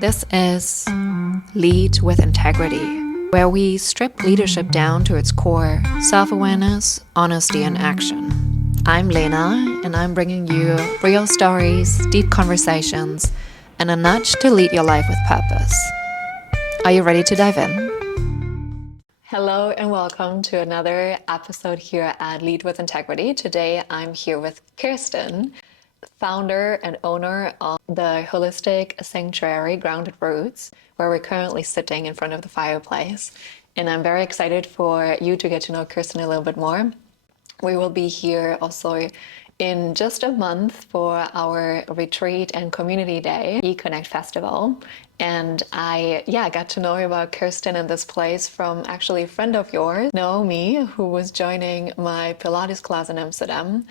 This is Lead with Integrity, where we strip leadership down to its core: self-awareness, honesty, and action. I'm Lena, and I'm bringing you real stories, deep conversations, and a nudge to lead your life with purpose. Are you ready to dive in? Hello, and welcome to another episode here at Lead with Integrity. Today, I'm here with Kirsten, founder and owner of the holistic sanctuary Grounded Roots, where we're currently sitting in front of the fireplace. And I'm very excited for you to get to know Kirsten a little bit more. We will be here also in just a month for our retreat and community day, eConnect Festival. And I got to know about Kirsten and this place from actually a friend of yours, Naomi, who was joining my Pilates class in Amsterdam.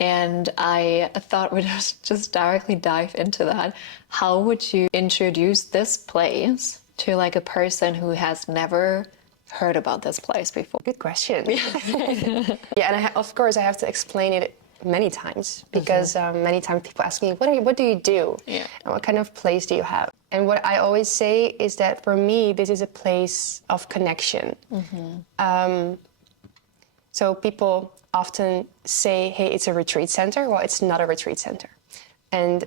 And I thought we'd just directly dive into that. How would you introduce this place to like a person who has never heard about this place before? Good question. Yeah, and of course I have to explain it many times because many times people ask me, what do you do? Yeah. And what kind of place do you have? And what I always say is that for me, this is a place of connection. So people often say, hey, it's a retreat center. Well, it's not a retreat center. And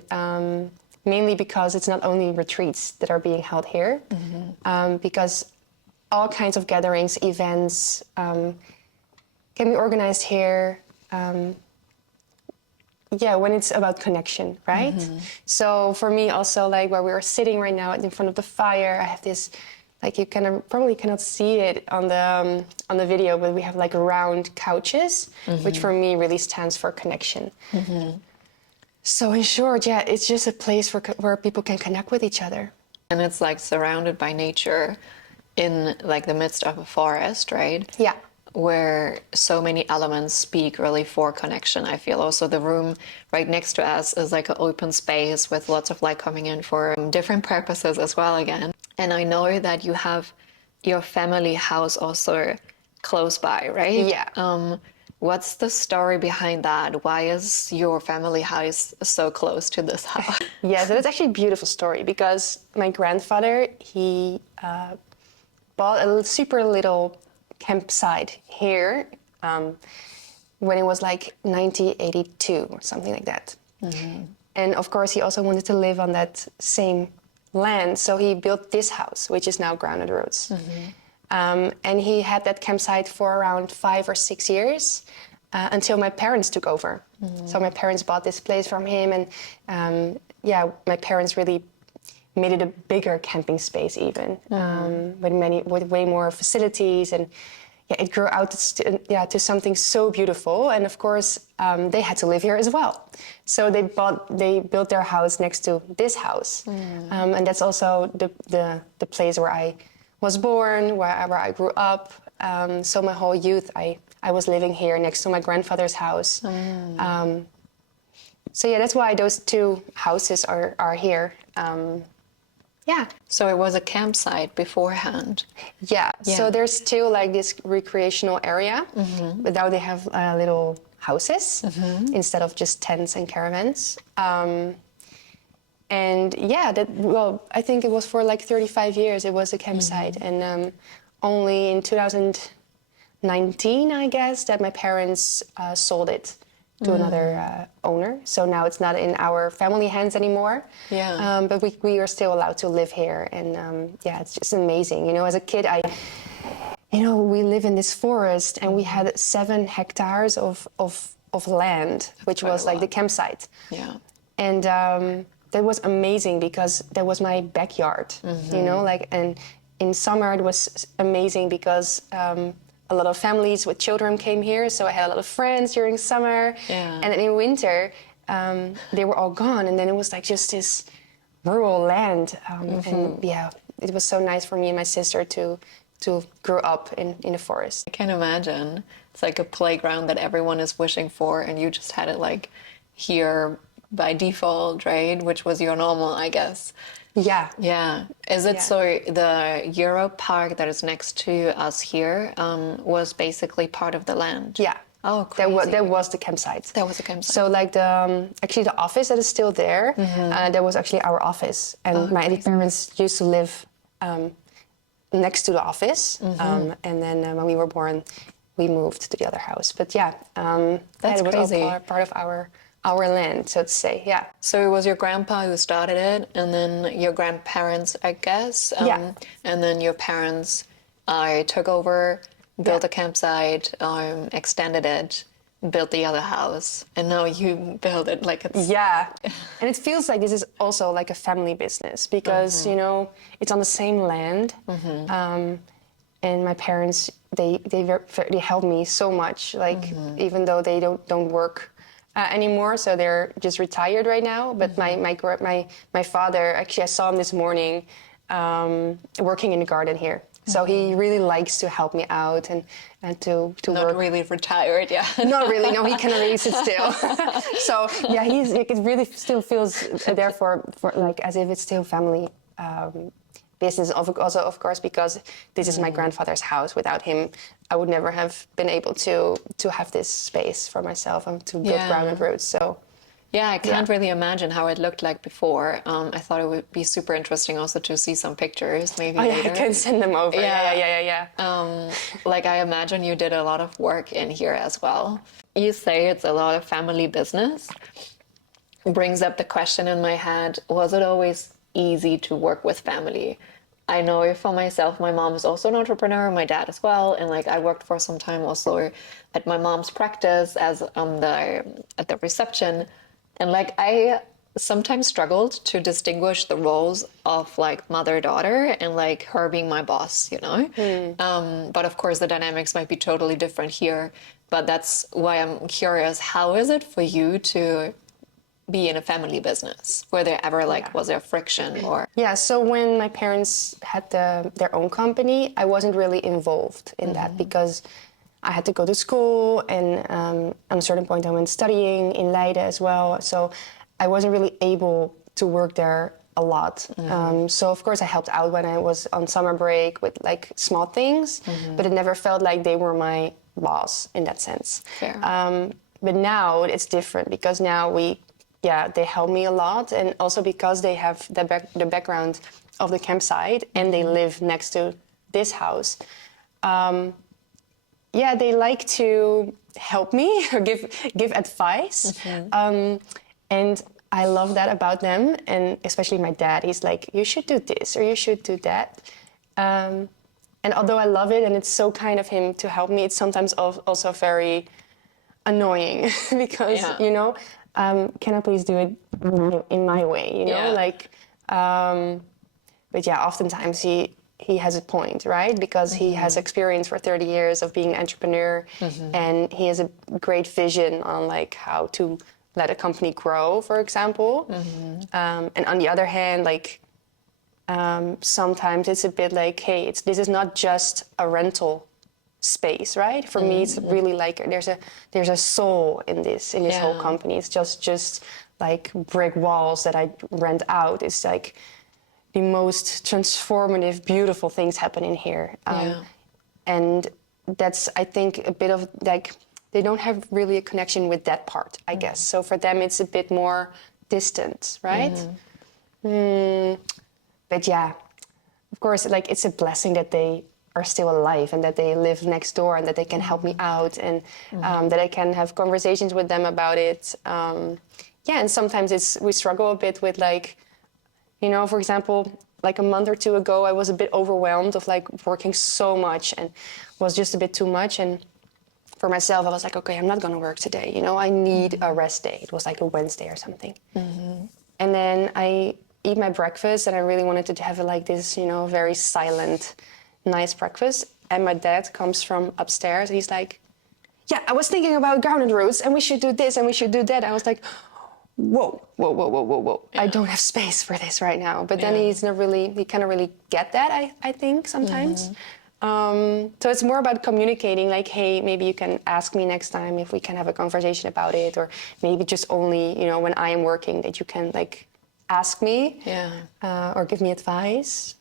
mainly because it's not only retreats that are being held here, because all kinds of gatherings, events can be organized here. When it's about connection, right? So for me also, like where we're sitting right now in front of the fire, I have this, like you probably cannot see it on the video, but we have like round couches, which for me really stands for connection. So in short, it's just a place where people can connect with each other. And it's like surrounded by nature in like the midst of a forest, right? Yeah. Where so many elements speak really for connection. I feel also the room right next to us is like an open space with lots of light coming in for different purposes as well again. And I know that you have your family house also close by, right? Yeah. What's the story behind that? Why is your family house so close to this house? Yeah, so that's actually a beautiful story because my grandfather, he bought a super little campsite here when it was like 1982 or something like that. And of course, he also wanted to live on that same land. So he built this house, which is now Grounded Roots. And he had that campsite for around 5 or 6 years until my parents took over. So my parents bought this place from him. And my parents really made it a bigger camping space even, with way more facilities. And it grew out to something so beautiful. And of course, they had to live here as well. So they built their house next to this house. And that's also the place where I was born, where I grew up. So my whole youth, I was living here next to my grandfather's house. That's why those two houses are here. So it was a campsite beforehand. Yeah. So there's still like this recreational area, but now they have little houses instead of just tents and caravans. I think it was for like 35 years it was a campsite. And only in 2019, I guess, that my parents sold it to another owner. So now it's not in our family hands anymore. But we are still allowed to live here. And it's just amazing. You know, as a kid, we live in this forest and we had 7 hectares of land, which was like the campsite. Yeah. And that was amazing because that was my backyard, and in summer it was amazing because a lot of families with children came here, so I had a lot of friends during summer. And then in winter, they were all gone, and then it was like just this rural land. And it was so nice for me and my sister to grow up in the forest. I can imagine. It's like a playground that everyone is wishing for, and you just had it like here by default, right? Which was your normal, I guess. Yeah. Yeah. Is it so the Euro Park that is next to us here was basically part of the land? Yeah. Oh, crazy. That was the campsite. That was the campsite. So like actually the office that is still there, that was actually our office. And my parents used to live next to the office. And then when we were born, we moved to the other house. But yeah, That's it was crazy. all part of our land, so to say. Yeah. So it was your grandpa who started it, and then your grandparents, I guess. Yeah. And then your parents took over, built a campsite, extended it, built the other house, and now you build it like it's... Yeah. And it feels like this is also like a family business because, you know, it's on the same land. And my parents, they help me so much, like even though they don't work anymore, so they're just retired right now. But my father, actually, I saw him this morning working in the garden here. So he really likes to help me out and to Not work. really retired, yeah. Not really, no, he can really sit still. So yeah, it really still feels there for like as if it's still family business. Also, of course, because this is my grandfather's house. Without him, I would never have been able to have this space for myself and to build grounded roots. So. Yeah, I can't really imagine how it looked like before. I thought it would be super interesting also to see some pictures maybe later. Yeah, I can send them over. Yeah. Like I imagine you did a lot of work in here as well. You say it's a lot of family business. Brings up the question in my head, was it always easy to work with family? I know for myself, my mom is also an entrepreneur, my dad as well, and like I worked for some time also at my mom's practice as at the reception. And like I sometimes struggled to distinguish the roles of like mother-daughter and like her being my boss, you know? But of course the dynamics might be totally different here. But that's why I'm curious, how is it for you to be in a family business? Were there ever was there friction or? Yeah, so when my parents had their own company, I wasn't really involved in that because I had to go to school, and at a certain point I went studying in Leiden as well. So I wasn't really able to work there a lot. So of course I helped out when I was on summer break with like small things, but it never felt like they were my boss in that sense. Fair. But now it's different because now they help me a lot, and also because they have the background of the campsite and they live next to this house. They like to help me or give advice, and I love that about them. And especially my dad, he's like, you should do this or you should do that. And although I love it and it's so kind of him to help me, it's sometimes also very annoying because you know, can I please do it in my way? You know, but yeah, oftentimes he has a point, right? Because he has experience for 30 years of being an entrepreneur, and he has a great vision on like how to let a company grow, for example. And on the other hand, like sometimes it's a bit like, hey, this is not just a rental space, right? For me, it's really like there's a soul in this whole company. It's just like brick walls that I rent out. It's like the most transformative, beautiful things happen in here. And that's, I think, a bit of like, they don't have really a connection with that part, I guess. So for them, it's a bit more distant, right? But yeah, of course, like it's a blessing that they are still alive and that they live next door and that they can help me out and that I can have conversations with them about it. And sometimes we struggle a bit with like, you know, for example, like a month or two ago, I was a bit overwhelmed of like working so much and was just a bit too much. And for myself, I was like, okay, I'm not going to work today. You know, I need a rest day. It was like a Wednesday or something. And then I eat my breakfast and I really wanted to have like this, you know, very silent, nice breakfast. And my dad comes from upstairs. He's like, yeah, I was thinking about grounded roots and we should do this and we should do that. I was like, whoa. Yeah. I don't have space for this right now. But then he kind of really get that, I think, sometimes. So it's more about communicating, like, hey, maybe you can ask me next time if we can have a conversation about it, or maybe just only, you know, when I am working that you can, like, ask me or give me advice.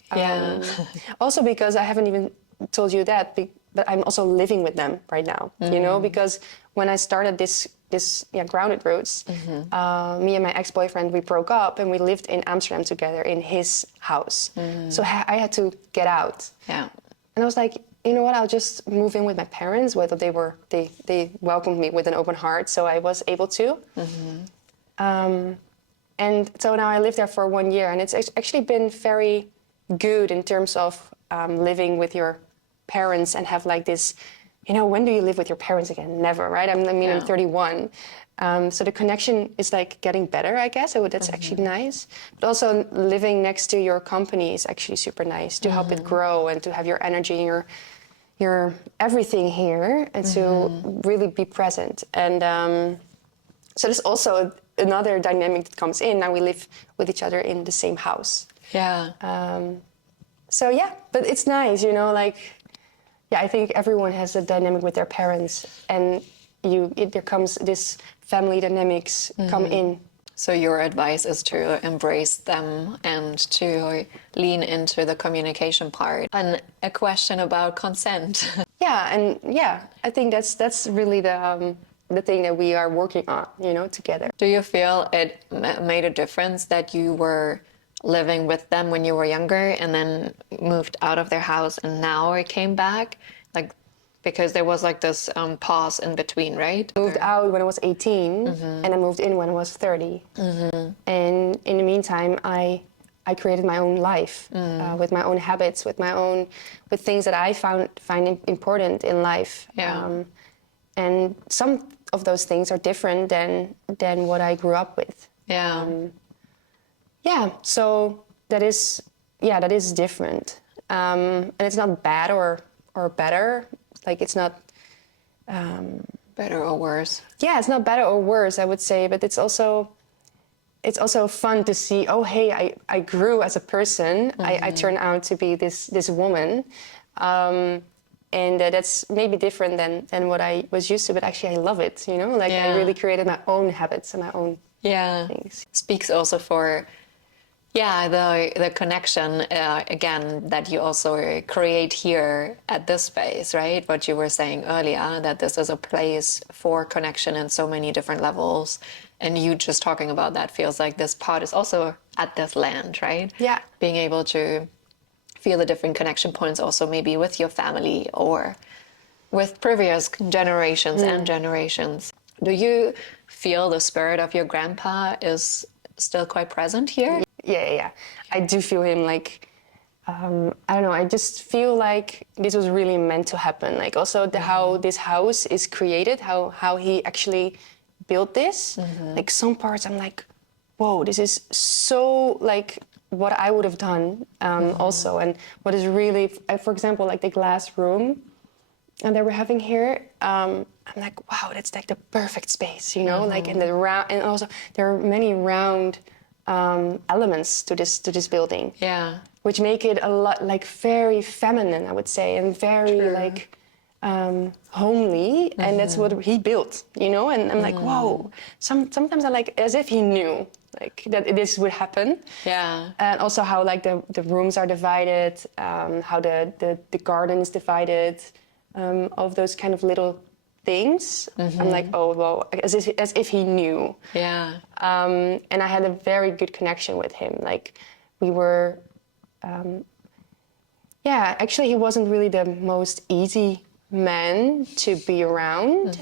Also because I haven't even told you that, but I'm also living with them right now, you know, because when I started this Grounded Roots, me and my ex-boyfriend, we broke up and we lived in Amsterdam together in his house. So I had to get out. Yeah. And I was like, you know what, I'll just move in with my parents, whether they welcomed me with an open heart, so I was able to. And so now I lived there for 1 year, and it's actually been very good in terms of living with your parents and have like this, you know, when do you live with your parents again? Never, right? I'm 31. So the connection is like getting better, I guess. So that's actually nice. But also living next to your company is actually super nice to help it grow and to have your energy and your everything here and to really be present. And so there's also another dynamic that comes in. Now we live with each other in the same house. Yeah. So yeah, but it's nice, you know, like, yeah, I think everyone has a dynamic with their parents, and there comes this family dynamics come in. So your advice is to embrace them and to lean into the communication part. And a question about consent. I think that's really the thing that we are working on, you know, together. Do you feel it made a difference that you were living with them when you were younger and then moved out of their house and now it came back? Like, because there was like this pause in between, right? I moved out when I was 18 and I moved in when I was 30. And in the meantime, I created my own life with my own habits, with things that I find important in life. Yeah. And some of those things are different than what I grew up with. Yeah. So that is different. And it's not bad or better. Like, it's not better or worse. Yeah, it's not better or worse, I would say, but it's also fun to see, oh, hey, I grew as a person. I turned out to be this woman. And that's maybe different than what I was used to, but actually I love it, you know? Like, I really created my own habits and my own things. Speaks also for, the connection, again, that you also create here at this space, right? What you were saying earlier, that this is a place for connection in so many different levels. And you just talking about that feels like this part is also at this land, right? Yeah. Being able to feel the different connection points also maybe with your family or with previous generations and generations. Do you feel the spirit of your grandpa is still quite present here? Yeah. I do feel him, like, I don't know, I just feel like this was really meant to happen. Like, also how this house is created, how he actually built this. Like, some parts I'm like, whoa, this is so like what I would have done also. And what is really, for example, like the glass room that we're having here, I'm like, wow, that's like the perfect space, you know, like, and the round, and also there are many round elements to this building, which make it a lot, like, very feminine, I would say, and very like homely, and that's what he built, you know. And I'm like, whoa. Sometimes I like, as if he knew, like, that this would happen. And also how, like, the rooms are divided, how the garden is divided, of those kind of little things. I'm like, oh, well, as if he knew. And I had a very good connection with him. Like, we were, actually he wasn't really the most easy man to be around.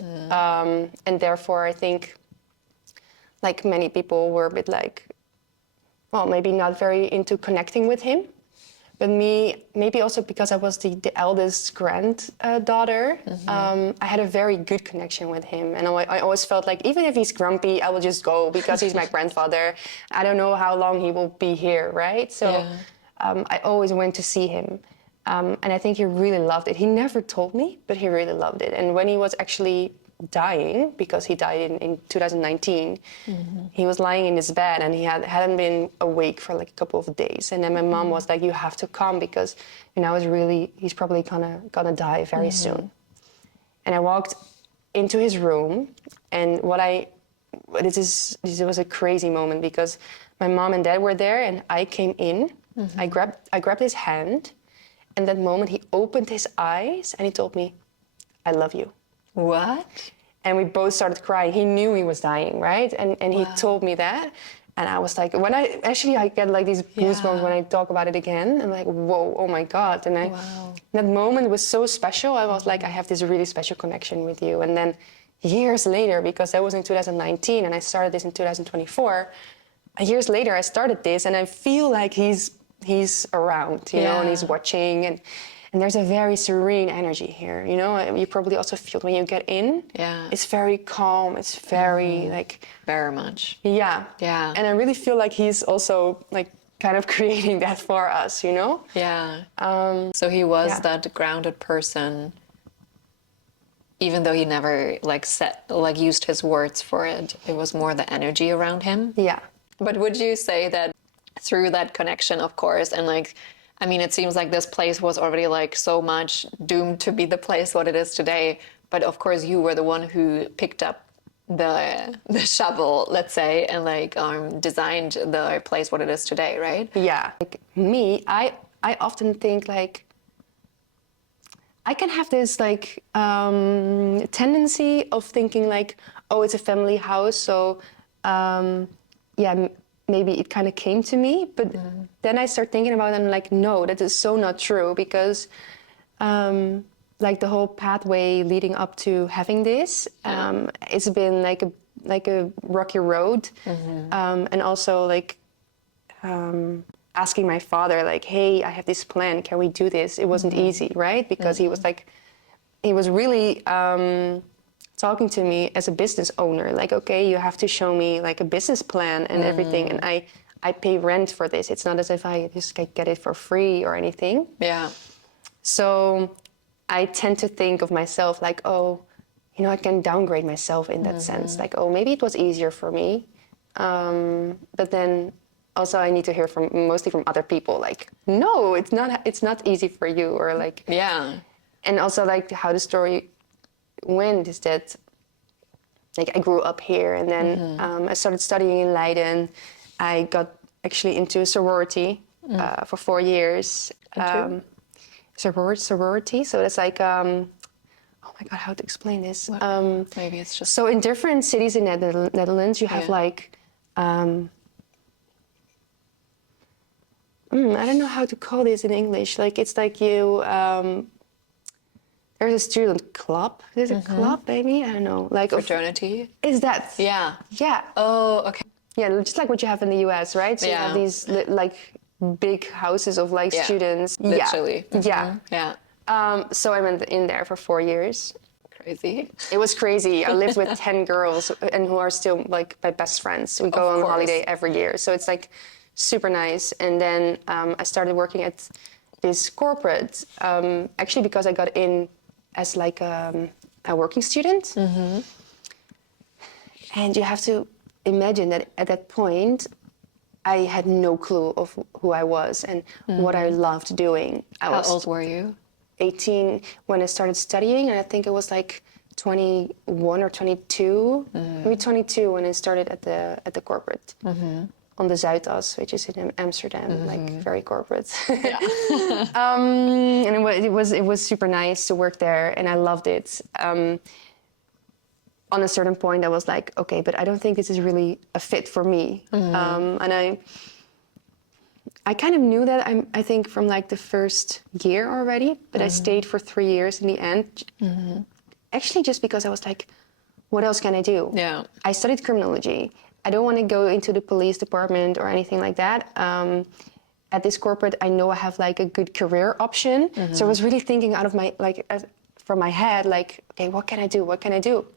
And therefore I think, like, many people were a bit like, well, maybe not very into connecting with him. But me, maybe also because I was the eldest granddaughter, I had a very good connection with him. And I always felt like, even if he's grumpy, I will just go because he's my grandfather. I don't know how long he will be here, right? So I always went to see him. And I think he really loved it. He never told me, but he really loved it. And when he was actually dying, because he died in 2019, he was lying in his bed and he hadn't been awake for like a couple of days. And then my mom was like, you have to come because, you know, he's probably gonna die very soon. And I walked into his room, and this was a crazy moment because my mom and dad were there and I came in, I grabbed his hand, And that moment he opened his eyes and he told me, "I love you." What? And we both started crying. He knew he was dying, right? And he told me that. And I was like, I get like these goosebumps when I talk about it again. I'm like, whoa, oh my God. And that moment was so special. I was like, I have this really special connection with you. And then years later, because that was in 2019 and I started this in 2024, years later I started this and I feel like he's around, you know, and he's watching and there's a very serene energy here, you know. You probably also feel when you get in. Yeah. It's very calm. It's very like... Very much. Yeah. Yeah. And I really feel like he's also like kind of creating that for us, you know? Yeah. So he was that grounded person, even though he never used his words for it. It was more the energy around him. Yeah. But would you say that through that connection, of course, and like, I mean, it seems like this place was already like so much doomed to be the place what it is today. But of course, you were the one who picked up the shovel, let's say, and like designed the place what it is today, right? Yeah. Like me, I often think like I can have this like tendency of thinking like, oh, it's a family house, so maybe it kind of came to me. But then I start thinking about it and I'm like, no, that is so not true, because like the whole pathway leading up to having this, it's been like a rocky road, and also like asking my father like, hey, I have this plan, can we do this? It wasn't easy, right? Because he was really talking to me as a business owner, like, okay, you have to show me like a business plan and everything, and I pay rent for this. It's not as if I just get it for free or anything. Yeah. So I tend to think of myself like, oh, you know, I can downgrade myself in that sense. Like, oh, maybe it was easier for me. But then also I need to hear mostly from other people, like, no, it's not easy for you, or like... Yeah. And also like how the story went is that like I grew up here, and then I started studying in Leiden. I got actually into a sorority for 4 years. Sorority. So that's like, oh my God, how to explain this? Maybe it's just... So in different cities in Netherlands, you have like, I don't know how to call this in English. Like it's like you, there's a student club. There's a club, maybe? I don't know. Like fraternity? Is that? Yeah. Yeah. Oh, okay. Yeah, just like what you have in the US, right? So you have these like big houses of like students. Literally. Yeah. Yeah. So I went in there for 4 years. Crazy. It was crazy. I lived with 10 girls and who are still like my best friends. We go on holiday every year. So it's like super nice. And then I started working at this corporate, actually because I got in as like a working student. And you have to imagine that at that point, I had no clue of who I was and what I loved doing. How old were you? 18 when I started studying, and I think it was like 21 or 22, maybe 22 when I started at the corporate on the Zuidas, which is in Amsterdam, like very corporate. And it was super nice to work there, and I loved it. On a certain point, I was like, okay, but I don't think this is really a fit for me. And I kind of knew that, I think, from like the first year already, but I stayed for 3 years in the end. Actually, just because I was like, what else can I do? Yeah. I studied criminology. I don't want to go into the police department or anything like that. At this corporate, I know I have like a good career option. So I was really thinking out of my, like, from my head, like, okay, what can I do? What can I do?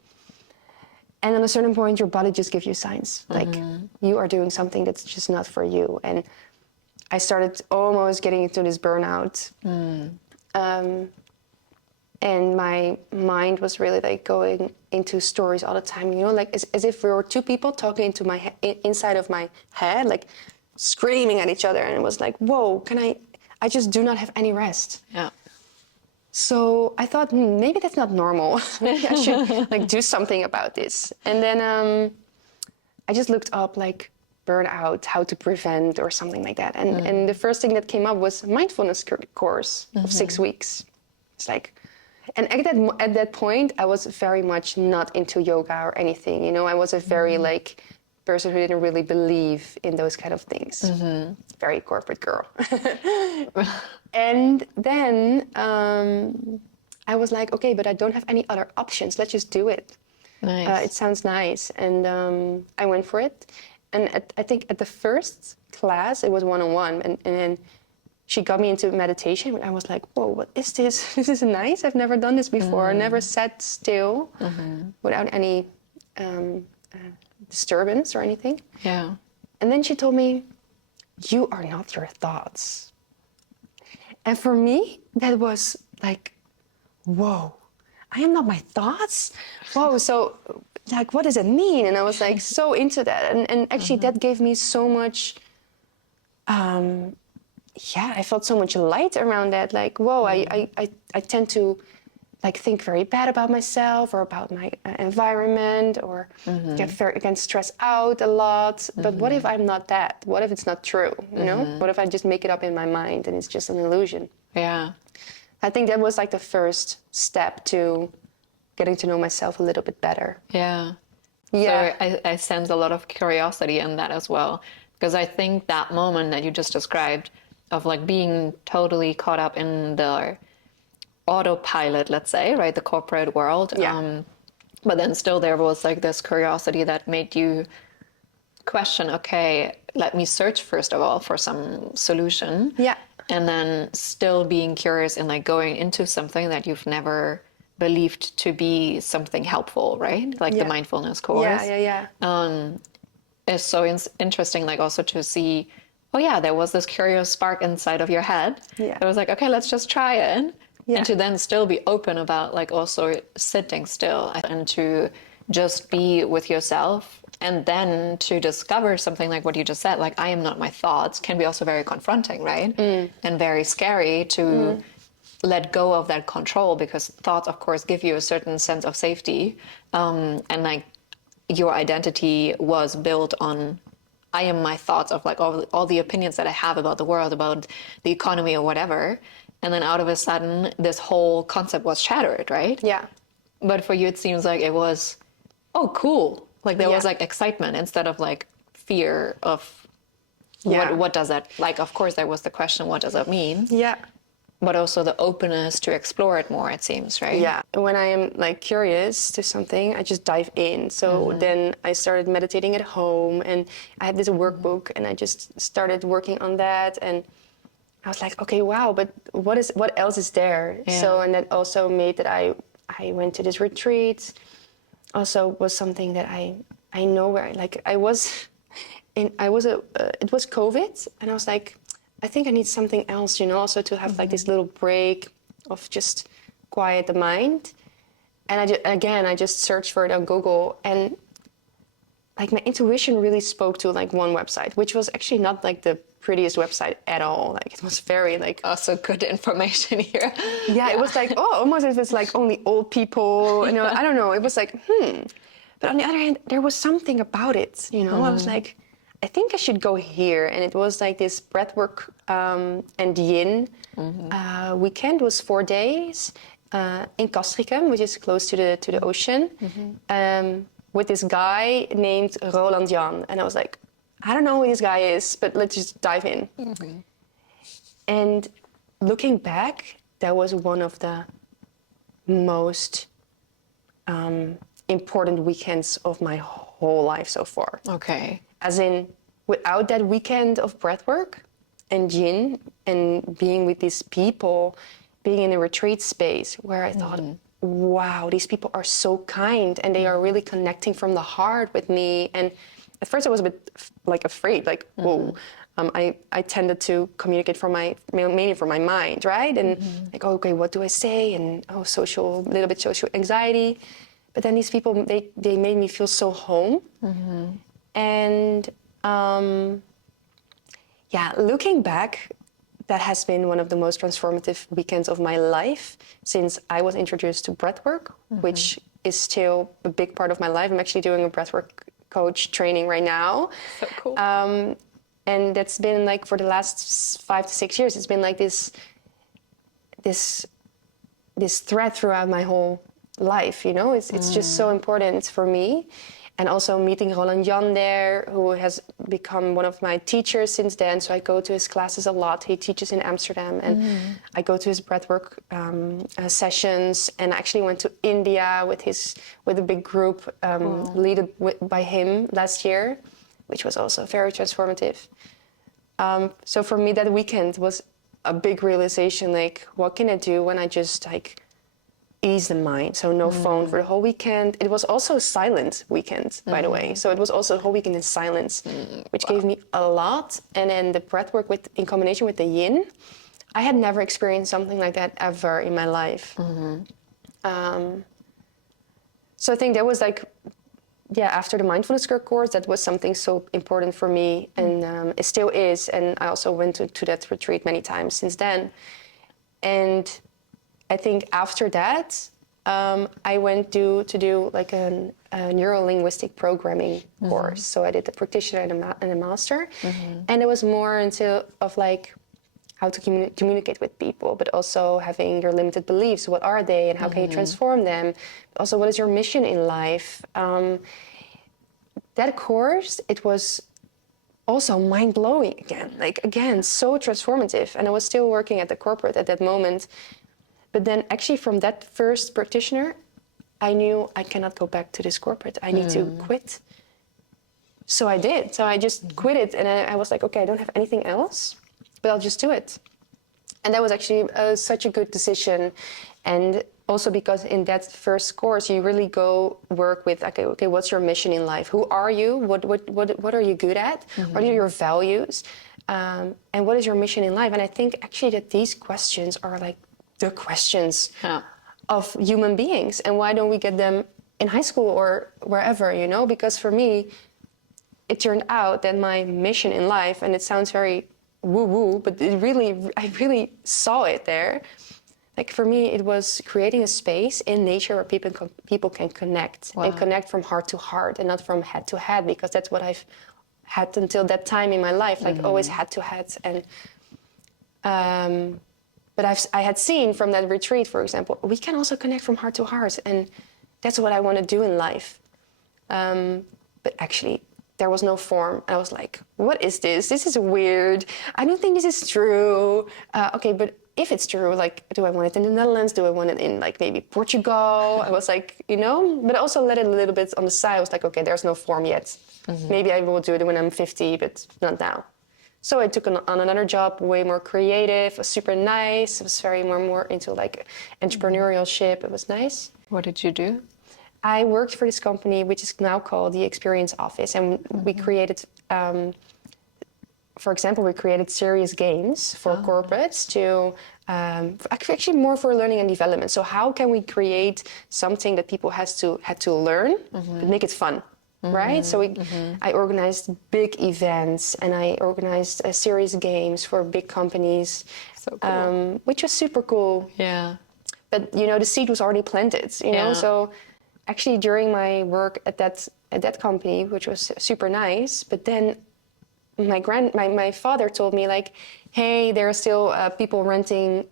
And on a certain point, your body just gives you signs. Like, you are doing something that's just not for you. And I started almost getting into this burnout. And my mind was really like going into stories all the time, you know, like as if we were two people talking into my inside of my head, like screaming at each other. And it was like, whoa, I just do not have any rest. Yeah. So I thought, maybe that's not normal. Maybe I should like do something about this. And then I just looked up like burnout, how to prevent or something like that. And the first thing that came up was a mindfulness course of 6 weeks. It's like, and at that point, I was very much not into yoga or anything. You know, I was a very like person who didn't really believe in those kind of things. Very corporate girl. And then I was like, okay, but I don't have any other options. Let's just do it. Nice. It sounds nice. And I went for it. And I think at the first class, it was one-on-one. And then she got me into meditation. And I was like, whoa, what is this? This is nice. I've never done this before. I never sat still without any disturbance or anything. Yeah. And then she told me, you are not your thoughts. And for me, that was like, whoa, I am not my thoughts? Whoa, so like, what does it mean? And I was like so into that. And actually that gave me so much, I felt so much light around that. Like, whoa, I tend to like think very bad about myself or about my environment or get stressed out a lot. But what if I'm not that? What if it's not true? You know? What if I just make it up in my mind and it's just an illusion? Yeah. I think that was like the first step to getting to know myself a little bit better. Yeah. Yeah. So I sense a lot of curiosity in that as well. Because I think that moment that you just described of like being totally caught up in the autopilot, let's say, right? The corporate world. Yeah. But then still there was like this curiosity that made you question, okay, let me search first of all for some solution. Yeah. And then still being curious and like going into something that you've never believed to be something helpful, right? Like the mindfulness course. Yeah. It's so interesting, like also to see, oh yeah, there was this curious spark inside of your head. Yeah. It was like, okay, let's just try it. Yeah. And to then still be open about like also sitting still and to just be with yourself. And then to discover something like what you just said, like I am not my thoughts, can be also very confronting, right? And very scary to let go of that control, because thoughts, of course, give you a certain sense of safety. And like your identity was built on, I am my thoughts of like all the opinions that I have about the world, about the economy or whatever. And then out of a sudden, this whole concept was shattered, right? Yeah. But for you, it seems like it was, oh, cool. Like there was like excitement instead of like fear of what does that, like, of course, there was the question, what does that mean? Yeah. But also the openness to explore it more, it seems, right? Yeah. When I am like curious to something, I just dive in. So then I started meditating at home, and I had this workbook, and I just started working on that. And I was like, okay, wow, but what else is there? Yeah. So, and that also made that I went to this retreat. Also was something that I know where like it was COVID, and I was like, I think I need something else, you know, also to have like this little break of just quiet the mind. And I just searched for it on Google, and like my intuition really spoke to like one website, which was actually not like the prettiest website at all. Like it was very like Also good information here. yeah, it was like, oh, almost it was like only old people. You know, I don't know. It was like, But on the other hand, there was something about it. You know, I was like, I think I should go here. And it was like this breathwork and yin weekend. Was 4 days in Castricum, which is close to the ocean, with this guy named Roland Jan. And I was like, I don't know who this guy is, but let's just dive in. And looking back, that was one of the most important weekends of my whole life so far. Okay. As in, without that weekend of breathwork and yin and being with these people, being in a retreat space where I thought, wow, these people are so kind and they are really connecting from the heart with me. And at first I was a bit like afraid, like, whoa. I tended to communicate mainly from my mind, right? And like, oh, okay, what do I say? And a little bit social anxiety. But then these people, they made me feel so home. And looking back, that has been one of the most transformative weekends of my life since I was introduced to breathwork, which is still a big part of my life. I'm actually doing a breathwork coach training right now. So cool. And that's been like for the last 5 to 6 years, it's been like this thread throughout my whole life, you know. It's just so important for me. And also meeting Roland Jan there, who has become one of my teachers since then. So I go to his classes a lot. He teaches in Amsterdam, and I go to his breathwork sessions. And I actually went to India with a big group led by him last year, which was also very transformative. So for me, that weekend was a big realization, like, what can I do when I just like ease the mind? So no phone for the whole weekend. It was also a silent weekend, by the way. So it was also a whole weekend in silence, which gave me a lot. And then the breath work in combination with the yin, I had never experienced something like that ever in my life. So I think that was like, after the mindfulness course, that was something so important for me, and it still is. And I also went to that retreat many times since then. And I think after that, I went to do like a neuro-linguistic programming course. So I did the practitioner and a master, and it was more of like how to communicate with people, but also having your limited beliefs. What are they, and how can you transform them? Also, what is your mission in life? That course, it was also mind-blowing again, so transformative. And I was still working at the corporate at that moment. But then actually from that first practitioner, I knew I cannot go back to this corporate. I need to quit. So I did. So I just quit it. And I was like, okay, I don't have anything else, but I'll just do it. And that was actually such a good decision. And also because in that first course, you really go work with, okay, what's your mission in life? Who are you? What are you good at? What are your values? And what is your mission in life? And I think actually that these questions are like the questions of human beings. And why don't we get them in high school or wherever, you know? Because for me, it turned out that my mission in life, and it sounds very woo-woo, but I really saw it there. Like for me, it was creating a space in nature where people can connect and connect from heart to heart and not from head to head, because that's what I've had until that time in my life, like always head to head. And but I had seen from that retreat, for example, we can also connect from heart to heart, and that's what I want to do in life. But actually, there was no form. I was like, what is this? This is weird. I don't think this is true. Okay, but if it's true, like, do I want it in the Netherlands? Do I want it in like maybe Portugal? I was like, you know, but I also let it a little bit on the side. I was like, okay, there's no form yet. Maybe I will do it when I'm 50, but not now. So I took on another job, way more creative. It was super nice. It was very more into like entrepreneurship. It was nice. What did you do? I worked for this company, which is now called the Experience Office, and we created, for example, we created serious games for corporates to, actually more for learning and development. So how can we create something that people had to learn, but make it fun? Right? So I organized big events, and I organized a series games for big companies, so cool. Which was super cool. Yeah. But, you know, the seed was already planted, you know? So actually during my work at that company, which was super nice, but then my father told me, like, hey, there are still people renting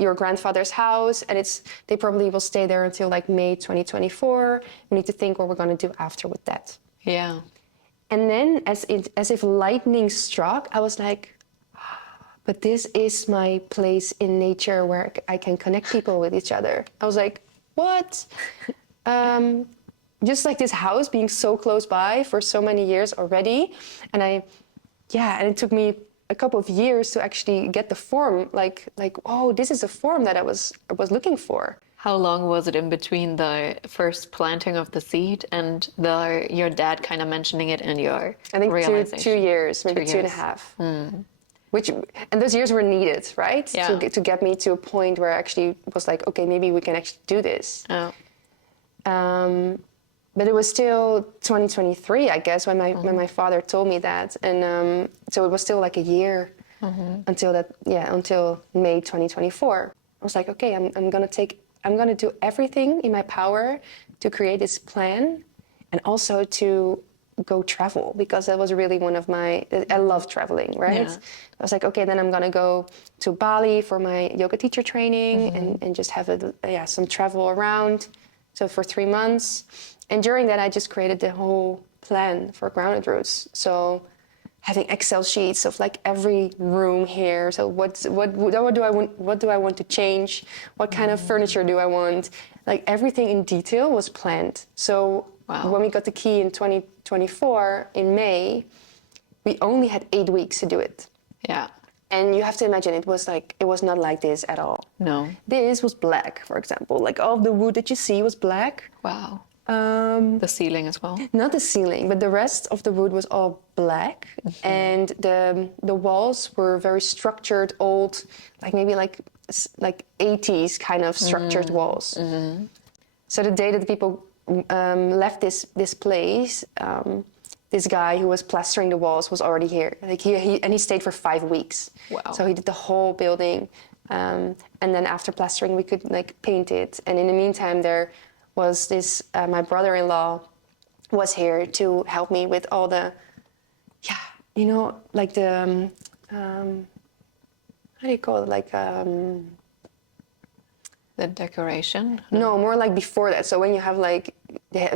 your grandfather's house, and they probably will stay there until like May 2024. We need to think what we're going to do after with that. Yeah. And then as if lightning struck, I was like, but this is my place in nature where I can connect people with each other. I was like, what? Just like this house being so close by for so many years already. And and it took me a couple of years to actually get the form, like, oh, this is a form that I was looking for. How long was it in between the first planting of the seed and your dad kind of mentioning it in your I think realization? 2 years, maybe 2.5. And those years were needed, right? Yeah. To get me to a point where I actually was like, okay, maybe we can actually do this. Oh. But it was still 2023, I guess, when my father told me that, and so it was still like a year until May 2024. I was like, okay, I'm gonna do everything in my power to create this plan, and also to go travel, because that was really one of my, I love traveling, right? Yeah. I was like, okay, then I'm gonna go to Bali for my yoga teacher training and just have some travel around. So for 3 months. And during that, I just created the whole plan for Grounded Roots. So having Excel sheets of like every room here. So what do I want to change? What kind of furniture do I want? Like everything in detail was planned. So when we got the key in 2024 in May, we only had 8 weeks to do it. Yeah. And you have to imagine it was not like this at all. No. This was black, for example. Like all of the wood that you see was black. Wow. The ceiling as well. Not the ceiling, but the rest of the wood was all black, and the walls were very structured, old, like maybe like 80s kind of structured walls. So the day that the people left this place, this guy who was plastering the walls was already here. Like he stayed for 5 weeks. Wow. So he did the whole building, and then after plastering, we could like paint it. And in the meantime, there was this, my brother-in-law was here to help me with all the, like the, how do you call it? Like, the decoration? no, more like before that. So when you have like,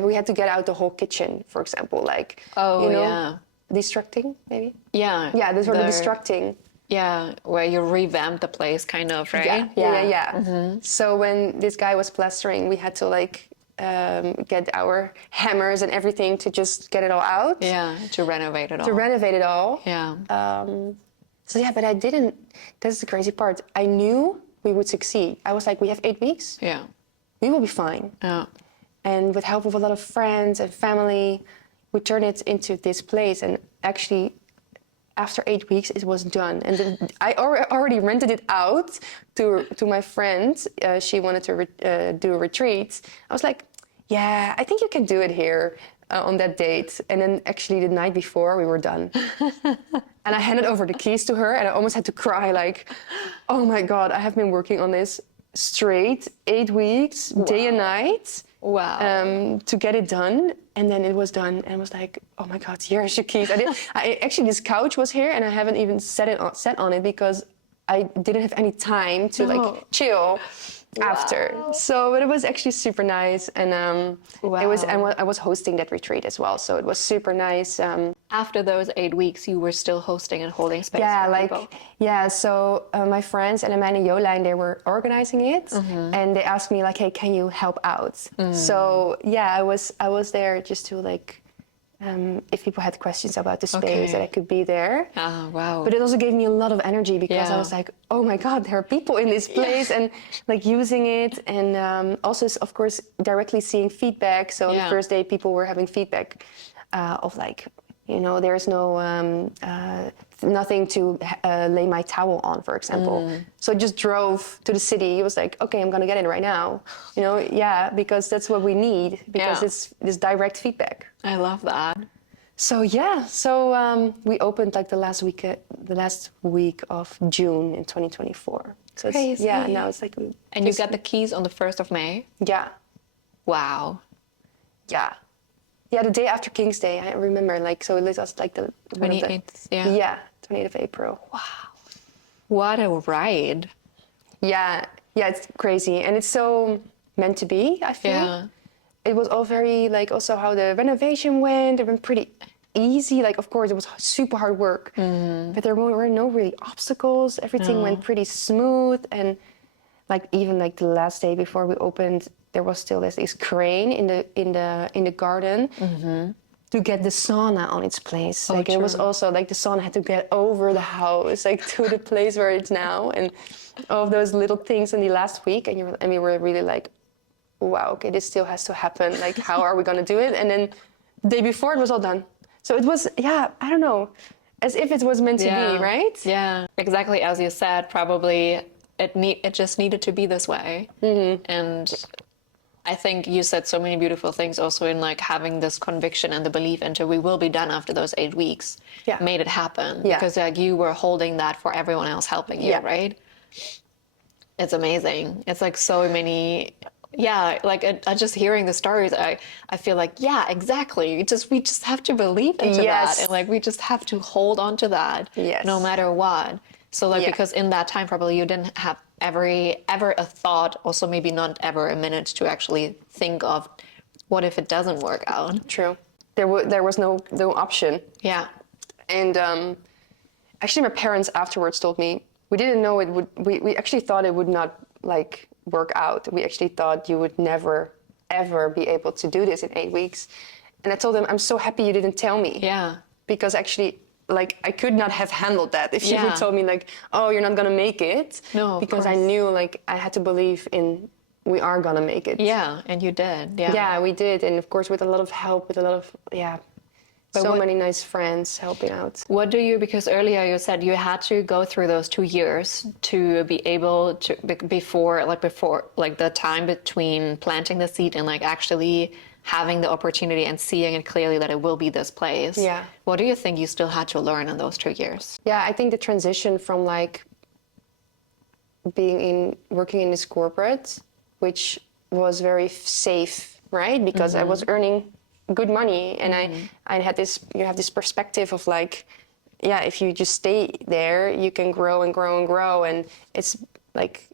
we had to get out the whole kitchen, for example, like, destructing maybe? Yeah. Yeah, this sort of destructing. Yeah, where you revamp the place, kind of, right? Yeah. So when this guy was plastering, we had to like get our hammers and everything to just get it all out. Yeah, to renovate it all. To renovate it all. Yeah. So yeah, but I didn't. That's the crazy part. I knew we would succeed. I was like, we have 8 weeks. Yeah. We will be fine. Yeah. And with help of a lot of friends and family, we turned it into this place. And actually, after 8 weeks, it was done. And I already rented it out to my friend. She wanted to do a retreat. I was like, yeah, I think you can do it here on that date. And then actually the night before, we were done. And I handed over the keys to her, and I almost had to cry, like, oh my God, I have been working on this straight 8 weeks, day and night. Wow. To get it done, and then it was done, and I was like, "Oh my God, here's your keys." Actually, this couch was here, and I haven't even sat on it because I didn't have any time to like chill after. So, but it was actually super nice, and it was. And I was hosting that retreat as well, so it was super nice. After those 8 weeks, you were still hosting and holding space. For people. So my friends and Amanda Jolijn, they were organizing it, and they asked me like, "Hey, can you help out?" So yeah, I was there just to like, if people had questions about the space, that I could be there. Oh, wow. But it also gave me a lot of energy because I was like, oh my God, there are people in this place and like using it, and also of course directly seeing feedback. So the first day, people were having feedback of like, there is no nothing to lay my towel on, for example. So I just drove to the city. It was like, okay, I'm gonna get it right now. Because that's what we need, because it's this direct feedback. I love that. So we opened like the last week of June in 2024. So crazy. Now it's like. And you got the keys on the 1st of May? Yeah. Wow. Yeah. Yeah, the day after King's Day, I remember, like, so it was like the 28th, 28th of April. Wow. What a ride. Yeah, it's crazy. And it's so meant to be, I feel. Yeah. It was all very, like, also how the renovation went. It went pretty easy. Like, of course, it was super hard work. But there were no really obstacles. Everything went pretty smooth. And, like, even, like, the last day before we opened, there was still this crane in the garden to get the sauna on its place. Like it was also like the sauna had to get over the house, like to the place where it's now, and all of those little things in the last week. And we were really like, wow, okay, this still has to happen. Like, how are we gonna do it? And then the day before, it was all done. So it was, I don't know, as if it was meant to be, right? Yeah, exactly as you said. Probably it just needed to be this way, and I think you said so many beautiful things also in like having this conviction and the belief into we will be done after those 8 weeks. Made it happen because like you were holding that for everyone else helping you, right? It's amazing. It's like so many Yeah, like just hearing the stories, I feel like, yeah, exactly. We just have to believe into that, Yes. and like we just have to hold on to that no Yes. matter what. So like Yeah. because in that time probably you didn't have ever a thought, also maybe not ever a minute to actually think of what if it doesn't work out. True. There was no option. Yeah. And actually, my parents afterwards told me we didn't know it would. We actually thought it would not like work out. We actually thought you would never ever be able to do this in 8 weeks. And I told them, I'm so happy you didn't tell me. Yeah. Because actually, like I could not have handled that if you Yeah. would told me like, oh, you're not gonna make it. No, of because I course. knew like I had to believe in we are gonna make it. Yeah, and you did. Yeah. Yeah, we did, and of course with a lot of help, with a lot of But so what- many nice friends helping out. What do you, because earlier you said you had to go through those 2 years to be able to, before like the time between planting the seed and like actually having the opportunity and seeing it clearly that it will be this place. Yeah. What do you think you still had to learn in those 2 years? Yeah, I think the transition from like working in this corporate, which was very safe, right? Because I was earning good money, and I had this. You have this perspective of like, yeah, if you just stay there, you can grow and grow and grow, and it's like,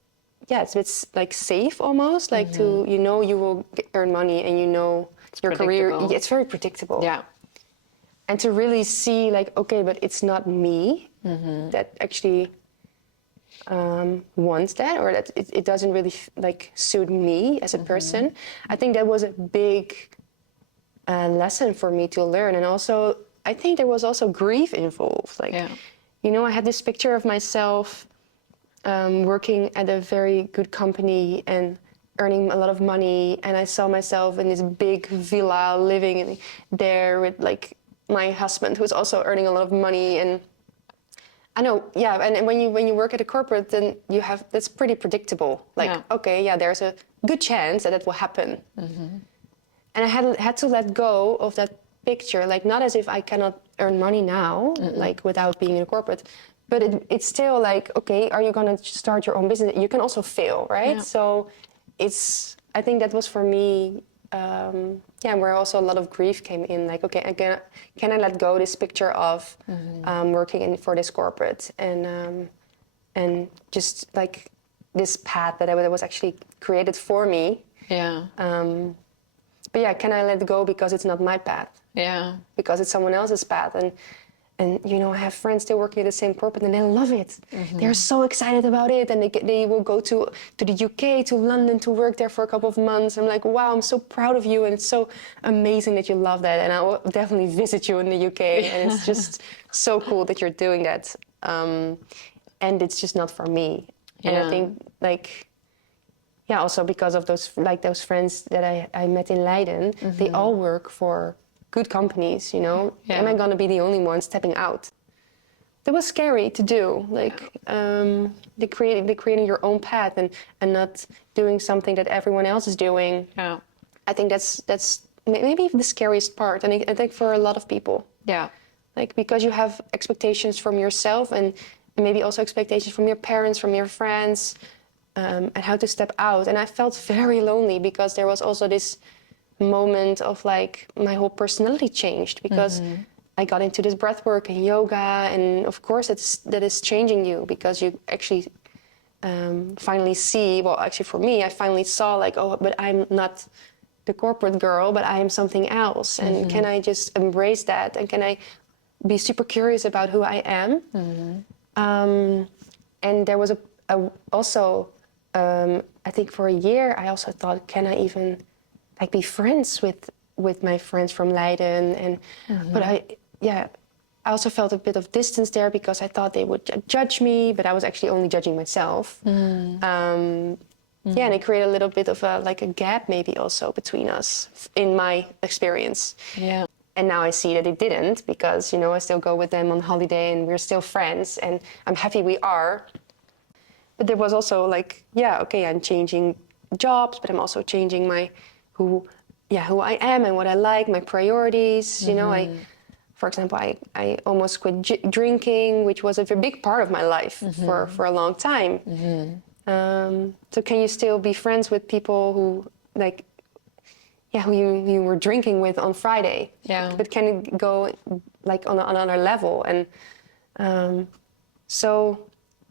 yeah, it's like safe almost, like to you will earn money, and your career. predictable. It's very predictable. Yeah. And to really see like, okay, but it's not me that actually wants that, or that it doesn't really like suit me as a person. I think that was a big lesson for me to learn. And also I think there was also grief involved, like I had this picture of myself working at a very good company and earning a lot of money, and I saw myself in this big villa living there with like my husband, who's also earning a lot of money. And I know, yeah, and when you work at a corporate, then that's pretty predictable. Like, okay, yeah, there's a good chance that it will happen. And I had to let go of that picture, like not as if I cannot earn money now, like without being in a corporate, but it's still like, okay, are you gonna start your own business? You can also fail, right? Yeah. So I think that was for me, where also a lot of grief came in. Like, okay, can I let go this picture of working for this corporate and just like this path that was actually created for me. Yeah. But yeah, can I let go because it's not my path? Yeah. Because it's someone else's path. And I have friends still working at the same corporate, and they love it. They're so excited about it, and they will go to the UK, to London, to work there for a couple of months. I'm like, wow, I'm so proud of you, and it's so amazing that you love that. And I will definitely visit you in the UK, and it's just so cool that you're doing that. And it's just not for me. And I think like, yeah, also because of those friends that I met in Leiden, they all work for good companies, Am I gonna be the only one stepping out? That was scary to do, like the creating your own path and not doing something that everyone else is doing. Yeah. I think that's maybe the scariest part, and I think for a lot of people. Yeah. Like, because you have expectations from yourself and maybe also expectations from your parents, from your friends, and how to step out. And I felt very lonely because there was also this moment of like my whole personality changed because I got into this breath work and yoga, and of course that is changing you because you actually finally see, well, actually for me, I finally saw like, oh, but I'm not the corporate girl, but I am something else. And can I just embrace that? And can I be super curious about who I am? And there was also, I think for a year, I also thought, can I even like be friends with my friends from Leiden? And but I also felt a bit of distance there because I thought they would judge me, but I was actually only judging myself. Yeah, and it created a little bit of a gap maybe also between us in my experience. Yeah. And now I see that it didn't, because I still go with them on holiday and we're still friends, and I'm happy we are. But there was also like, yeah, okay, I'm changing jobs, but I'm also changing who I am and what I like, my priorities. For example, I almost quit drinking, which was a very big part of my life for a long time. So can you still be friends with people who like, yeah, who you were drinking with on Friday? Yeah. But can it go like on another level? And so,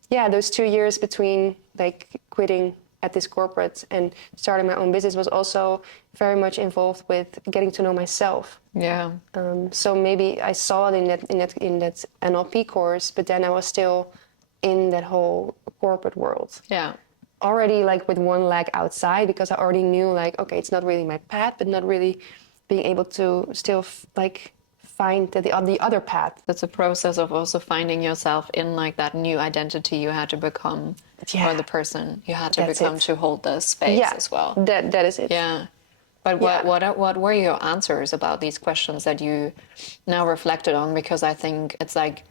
yeah, those 2 years between like quitting at this corporate and starting my own business was also very much involved with getting to know myself. Yeah. So maybe I saw it in that NLP course, but then I was still in that whole corporate world. Yeah. Already like with one leg outside, because I already knew like, okay, it's not really my path, but not really being able to still like find the other path. That's a process of also finding yourself in like that new identity you had to become, Yeah. or the person you had to That's become it. to hold the space Yeah, as well. that is it. Yeah. But Yeah. what were your answers about these questions that you now reflected on? Because I think it's like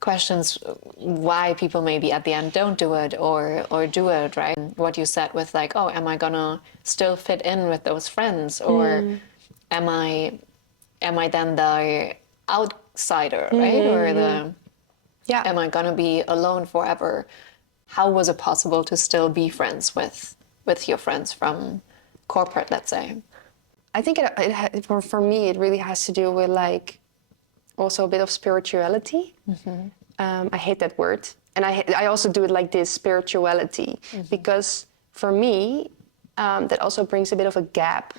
questions why people maybe at the end don't do it or do it, right? What you said with like, oh, am I gonna still fit in with those friends, or am I then the outsider, right? Or the Yeah. am I gonna be alone forever? How was it possible to still be friends with your friends from corporate, let's say? I think for me, it really has to do with like also a bit of spirituality. I hate that word. And I also do it like this, spirituality, because for me, that also brings a bit of a gap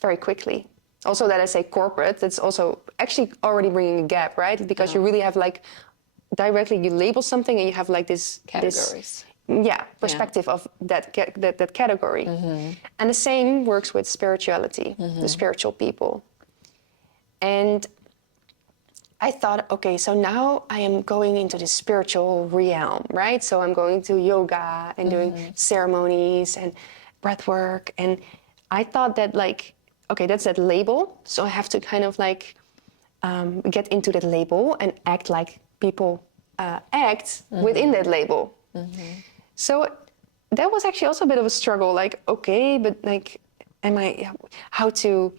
very quickly. Also that I say corporate, that's also actually already bringing a gap, right? Because you really have like, directly you label something and you have like this Categories. Perspective of that category. And the same works with spirituality, the spiritual people. And I thought, okay, so now I am going into this spiritual realm, right? So I'm going to yoga and doing ceremonies and breath work. And I thought that like, okay, that's that label. So I have to kind of like get into that label and act like people act within that label. So that was actually also a bit of a struggle. Like, okay, but like, how to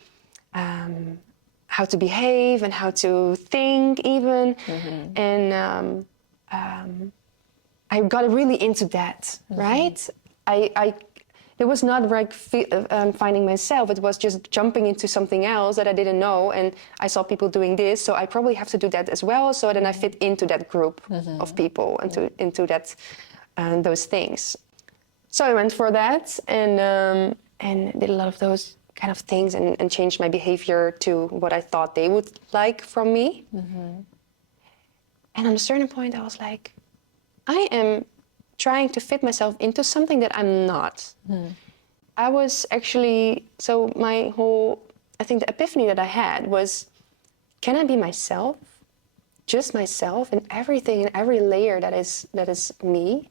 behave and how to think even. And I got really into that, right? It was not like finding myself. It was just jumping into something else that I didn't know. And I saw people doing this, so I probably have to do that as well. So then I fit into that group of people, into that those things. So I went for that and did a lot of those kind of things and changed my behavior to what I thought they would like from me. And on a certain point, I was like, I am trying to fit myself into something that I'm not. I was actually, so my whole, I think the epiphany that I had was, can I be myself? Just myself in everything, in every layer that is me.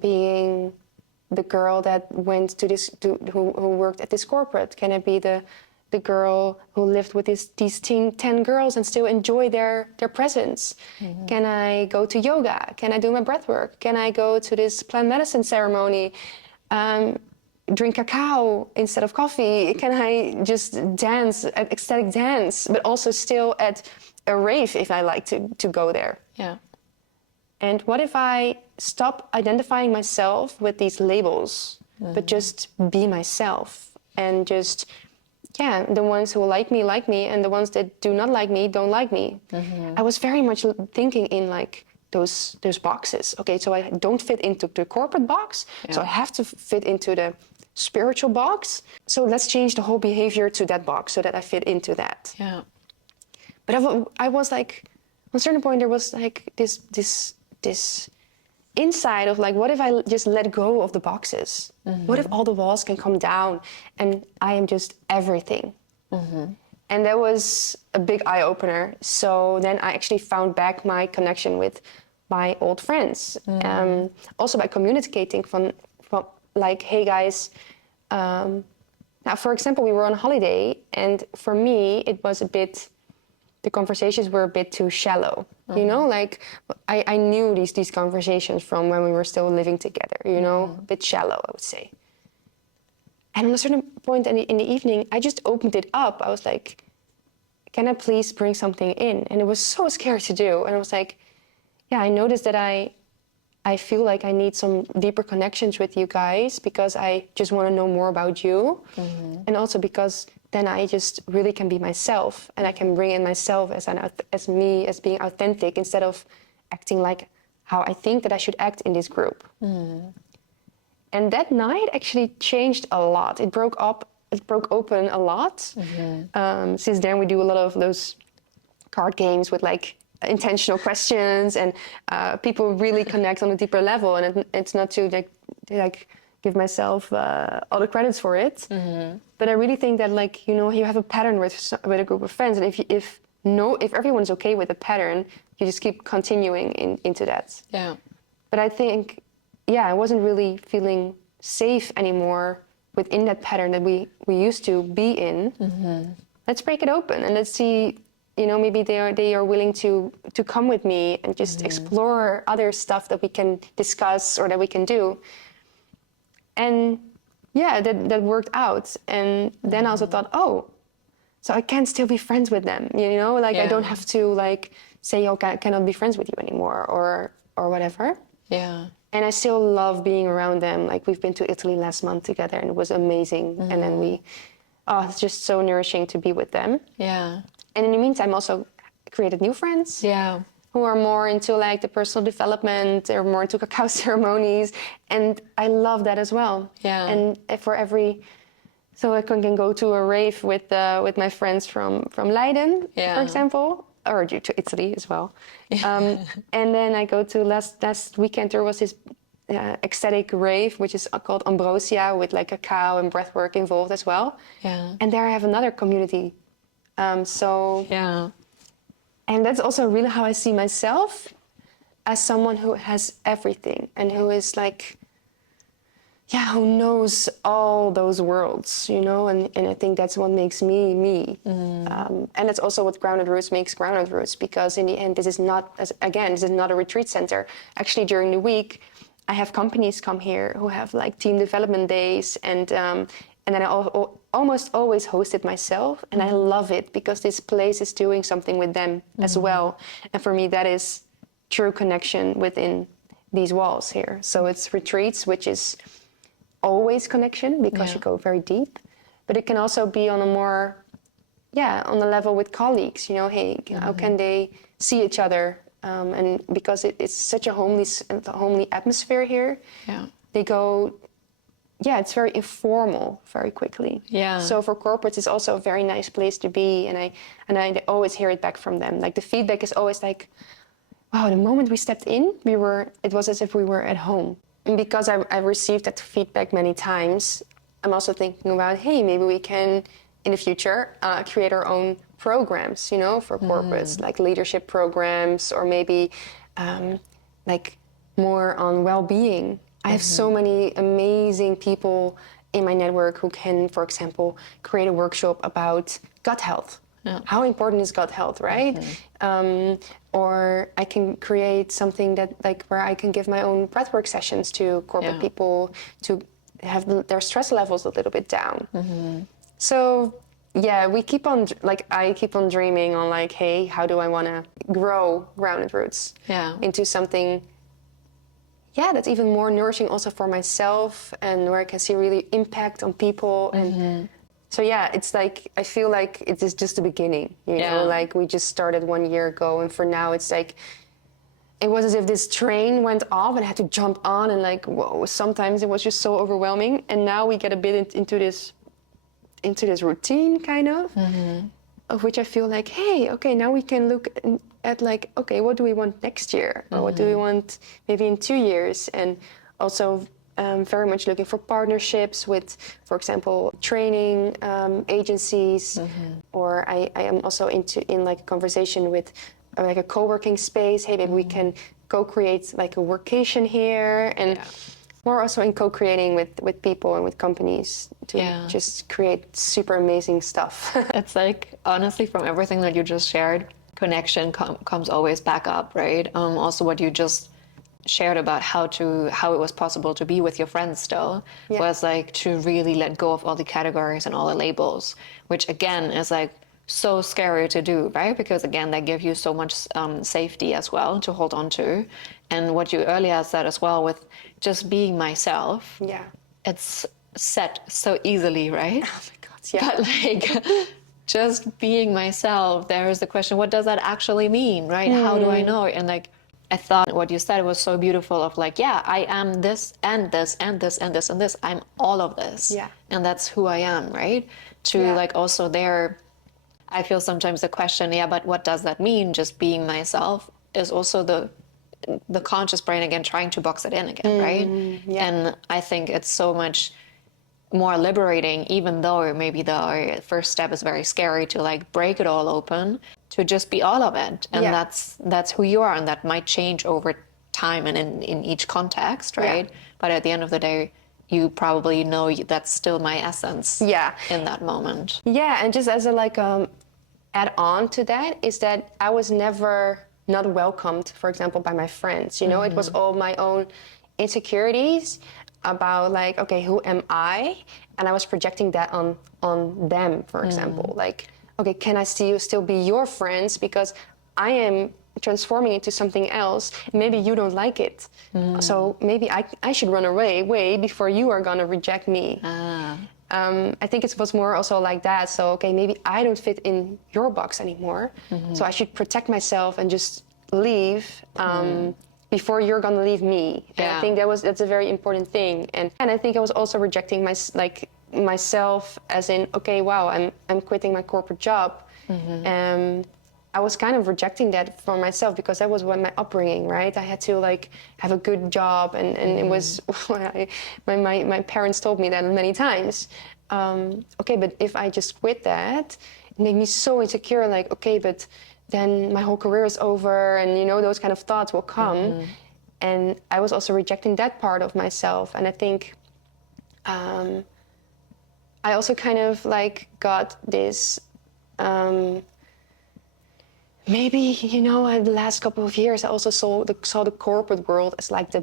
Being the girl that went to this, who worked at this corporate? Can I be the girl who lived with these 10 girls and still enjoy their presence? Can I go to yoga? Can I do my breath work? Can I go to this plant medicine ceremony? Drink cacao instead of coffee? Can I just dance at ecstatic dance, but also still at a rave if I like to go there? Yeah. And what if I stop identifying myself with these labels, but just be myself and just, the ones who like me, and the ones that do not like me, don't like me. I was very much thinking in like those boxes. Okay, so I don't fit into the corporate box, so I have to fit into the spiritual box. So let's change the whole behavior to that box so that I fit into that. Yeah. But I was like, at a certain point, there was like this inside of like, what if I just let go of the boxes? What if all the walls can come down and I am just everything? And that was a big eye-opener. So then I actually found back my connection with my old friends. Also by communicating from like, hey guys, now for example, we were on holiday, and for me, it was the conversations were a bit too shallow, you know, like I knew these conversations from when we were still living together, you know, a bit shallow, I would say. And at a certain point in the evening, I just opened it up. I was like, can I please bring something in? And it was so scary to do. And I was like, I noticed that I I feel like I need some deeper connections with you guys because I just want to know more about you. And also because then I just really can be myself, and I can bring in myself as me, as being authentic, instead of acting like how I think that I should act in this group. And that night actually changed a lot. It broke open a lot. Since then we do a lot of those card games with like intentional questions, and people really connect on a deeper level. And it's not to like give myself all the credits for it, but I really think that, like, you know, you have a pattern with a group of friends, and if everyone's okay with the pattern, you just keep continuing into that. Yeah. But I think, I wasn't really feeling safe anymore within that pattern that we used to be in. Let's break it open and let's see, you know, maybe they are willing to come with me and just explore other stuff that we can discuss or that we can do. And that worked out. And then I also thought, oh, so I can still be friends with them, you know, like I don't have to like say, okay, I cannot be friends with you anymore or whatever. Yeah. And I still love being around them. Like, we've been to Italy last month together and it was amazing. And then it's just so nourishing to be with them. Yeah. And in the meantime, also created new friends. Yeah. Who are more into like the personal development, or more into cacao ceremonies. And I love that as well. Yeah. And so I can go to a rave with my friends from Leiden, for example, or to Italy as well. And then I go to last weekend, there was this ecstatic rave, which is called Ambrosia, with like cacao and breathwork involved as well. Yeah. And there I have another community. And that's also really how I see myself, as someone who has everything and who is like, who knows all those worlds, you know, and I think that's what makes me. And that's also what Grounded Roots makes Grounded Roots, because in the end, this is not a retreat center. Actually, during the week, I have companies come here who have like team development days, and then I almost always host it myself, and I love it because this place is doing something with them as well. And for me, that is true connection within these walls here. So it's retreats, which is always connection because you go very deep, but it can also be on a more, on the level with colleagues, you know, hey, how can they see each other? And because it's such a homely atmosphere here, they go, it's very informal very quickly. Yeah. So for corporates, it's also a very nice place to be, and I always hear it back from them. Like, the feedback is always like, wow, the moment we stepped in, it was as if we were at home. And because I've received that feedback many times, I'm also thinking about, hey, maybe we can, in the future, create our own programs, you know, for corporates, like leadership programs, or maybe like more on well-being. I have so many amazing people in my network who can, for example, create a workshop about gut health. Yeah. How important is gut health, right? Or I can create something that, like, where I can give my own breathwork sessions to corporate people to have their stress levels a little bit down. So we keep on, like, I keep on dreaming on, like, hey, how do I want to grow Grounded Roots into something that's even more nourishing also for myself, and where I can see really impact on people. And so it's like, I feel like it is just the beginning, you know, like we just started 1 year ago, and for now it's like, it was as if this train went off and I had to jump on, and like, whoa, sometimes it was just so overwhelming. And now we get a bit into this routine kind of which I feel like, hey, okay, now we can look at like, okay, what do we want next year? Or what do we want maybe in 2 years? And also very much looking for partnerships with, for example, training agencies. Or I am also in like a conversation with like a co-working space. Hey, maybe we can co-create like a workation here, and more also in co-creating with people and with companies to just create super amazing stuff. It's like, honestly, from everything that you just shared, connection comes always back up, right? Also what you just shared about how it was possible to be with your friends still was like to really let go of all the categories and all the labels, which again is like so scary to do, right? Because again, they give you so much safety as well to hold on to. And what you earlier said as well with just being myself, Yeah. it's set so easily, right? Oh my God, yeah. But like just being myself, there is the question, what does that actually mean, right? How do I know? And like, I thought what you said was so beautiful of like, yeah, I am this and this and this and this and this. I'm all of this. Yeah. And that's who I am, right? To Yeah. like also there, I feel sometimes the question, yeah, but what does that mean? Just being myself is also the conscious brain again trying to box it in again, right? Yeah. And I think it's so much more liberating, even though maybe the first step is very scary to like break it all open, to just be all of it. And Yeah. that's who you are, and that might change over time and in each context, right? But at the end of the day, you probably know that's still my essence in that moment. Yeah, and just as a like add on to that is that I was never not welcomed, for example, by my friends. You know, it was all my own insecurities about like, okay, who am I? And I was projecting that on them, for example. Like, okay, can I still be your friends because I am transforming into something else. Maybe you don't like it. So maybe I should run away before you are gonna reject me. I think it was more also like that. So, okay, maybe I don't fit in your box anymore. So I should protect myself and just leave before you're gonna leave me. And I think that's a very important thing. And I think I was also rejecting myself as in, okay, wow, I'm quitting my corporate job. I was kind of rejecting that for myself because that was what my upbringing, right? I had to like have a good job, and it was my parents told me that many times. Okay, but if I just quit that, it made me so insecure. Like, okay, but then my whole career is over, and you know those kind of thoughts will come. And I was also rejecting that part of myself, and I think I also kind of like got this. Maybe, you know, the last couple of years, I also saw the corporate world as like the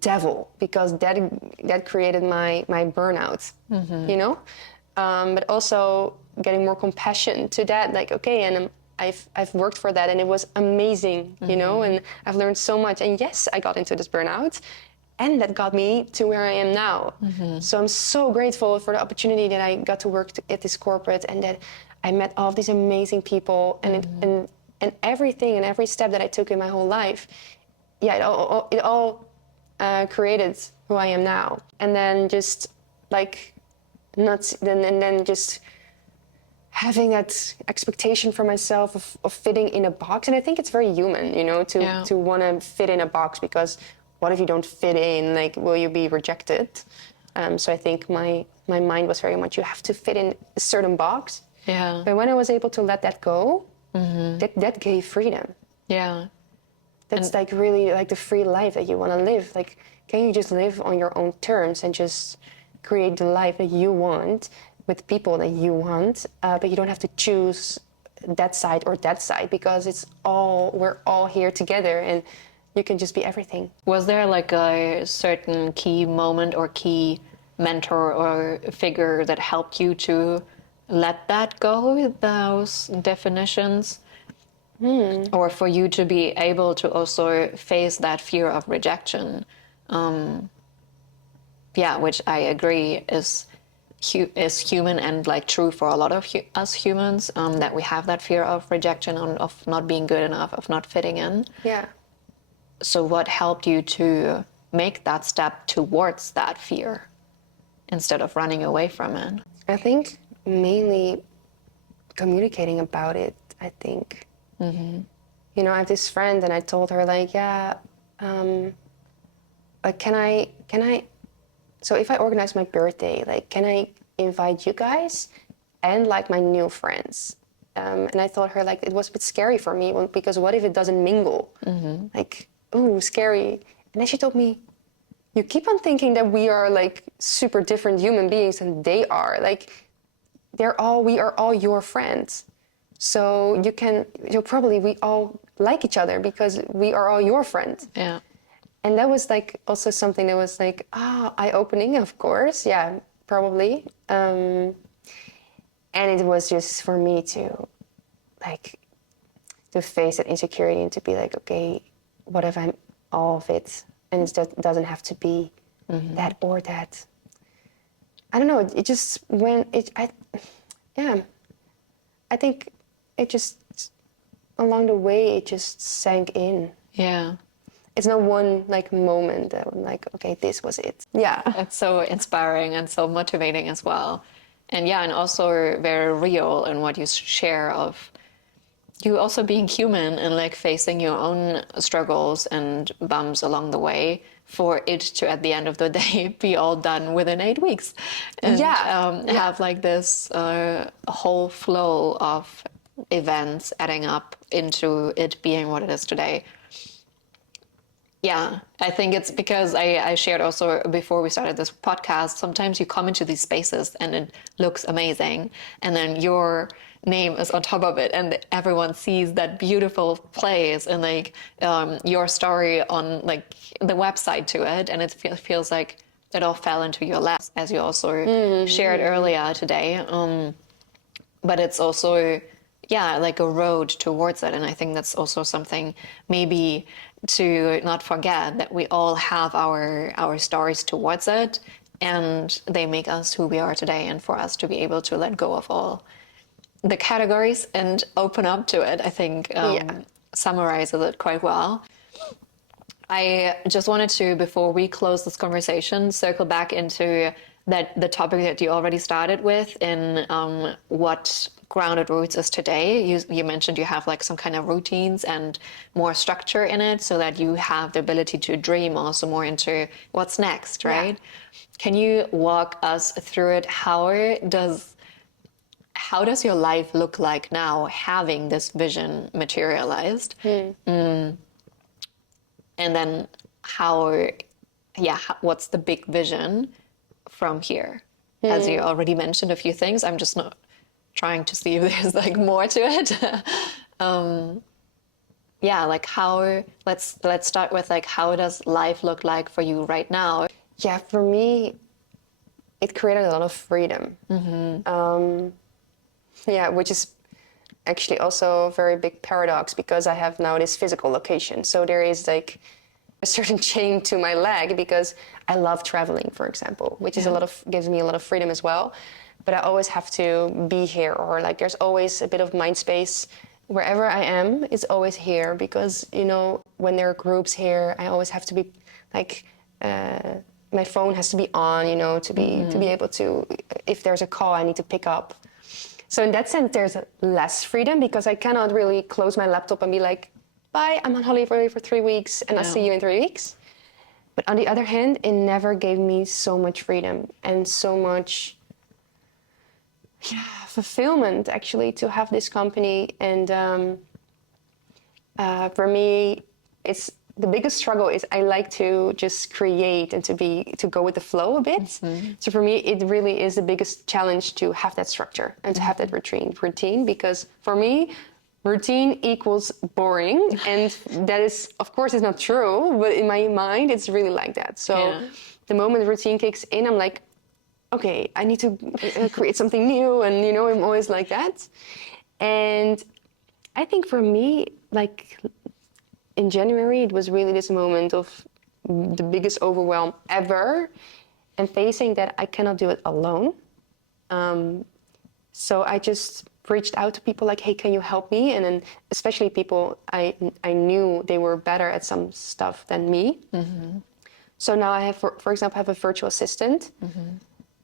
devil, because that created my burnout, you know. But also getting more compassion to that, like, okay, and I've worked for that, and it was amazing, you know, and I've learned so much. And yes, I got into this burnout, and that got me to where I am now. So I'm so grateful for the opportunity that I got to work at this corporate, and that I met all of these amazing people, and and everything and every step that I took in my whole life, yeah, it all created who I am now. And then just like then just having that expectation for myself of fitting in a box. And I think it's very human, you know, to want to fit in a box, because what if you don't fit in? Like, will you be rejected? So I think my mind was very much, you have to fit in a certain box. Yeah. But when I was able to let that go, that gave freedom. Yeah. That's like really like the free life that you want to live. Like, can you just live on your own terms and just create the life that you want with people that you want, but you don't have to choose that side or that side, because we're all here together, and you can just be everything. Was there like a certain key moment or key mentor or figure that helped you to let that go, those definitions? Or for you to be able to also face that fear of rejection? Which I agree is human and like true for a lot of us humans, that we have that fear of rejection, of not being good enough, of not fitting in. Yeah. So what helped you to make that step towards that fear instead of running away from it? I think mainly communicating about it, I think. You know, I have this friend, and I told her like, like, can I, so if I organize my birthday, like, can I invite you guys and like my new friends? And I told her like, it was a bit scary for me, because what if it doesn't mingle? Like, ooh, scary. And then she told me, you keep on thinking that we are like super different human beings, and they are like, we are all your friends. So we all like each other because we are all your friends. Yeah. And that was like also something that was like, eye-opening, of course. Yeah, probably. And it was just for me to like to face that insecurity and to be like, okay, what if I'm all of it? And it just doesn't have to be that or that. I don't know. It just I think it just along the way it just sank in. Yeah. It's not one like moment that I'm like, okay, this was it. Yeah. It's so inspiring and so motivating as well. And yeah, and also very real in what you share of you also being human and like facing your own struggles and bumps along the way for it to at the end of the day be all done within 8 weeks and have like this whole flow of events adding up into it being what it is today. Yeah, I think it's because I shared also before we started this podcast, sometimes you come into these spaces and it looks amazing. And then your name is on top of it and everyone sees that beautiful place and like your story on like the website to it. And it feels like it all fell into your lap, as you also shared earlier today. But it's also, yeah, like a road towards it. And I think that's also something maybe to not forget that we all have our stories towards it and they make us who we are today. And for us to be able to let go of all the categories and open up to it, I think summarizes it quite well. I just wanted to, before we close this conversation, circle back into the topic that you already started with in what grounded roots is today. You mentioned you have like some kind of routines and more structure in it so that you have the ability to dream also more into what's next, right? Yeah. Can you walk us through it? How does your life look like now having this vision materialized? And then what's the big vision from here? As you already mentioned a few things, I'm just not trying to see if there's like more to it. Like let's start with like, how does life look like for you right now? Yeah, for me, it created a lot of freedom. Which is actually also a very big paradox because I have now this physical location. So there is like a certain chain to my leg because I love traveling, for example, which is gives me a lot of freedom as well. But I always have to be here, or like there's always a bit of mind space. Wherever I am is always here because, you know, when there are groups here, I always have to be like, my phone has to be on, you know, to be able to, if there's a call, I need to pick up. So in that sense, there's less freedom because I cannot really close my laptop and be like, bye, I'm on holiday for 3 weeks and I'll see you in 3 weeks. But on the other hand, it never gave me so much freedom and so much fulfillment actually to have this company. And for me, it's the biggest struggle is I like to just create and to go with the flow a bit. So for me, it really is the biggest challenge to have that structure and to have that routine because for me, routine equals boring. And that is, of course, is not true, but in my mind, it's really like that. So the moment routine kicks in, I'm like, okay, I need to create something new. And, you know, I'm always like that. And I think for me, like in January, it was really this moment of the biggest overwhelm ever and facing that I cannot do it alone. So I just reached out to people like, hey, can you help me? And then especially people I knew they were better at some stuff than me. So now I have, for example, I have a virtual assistant,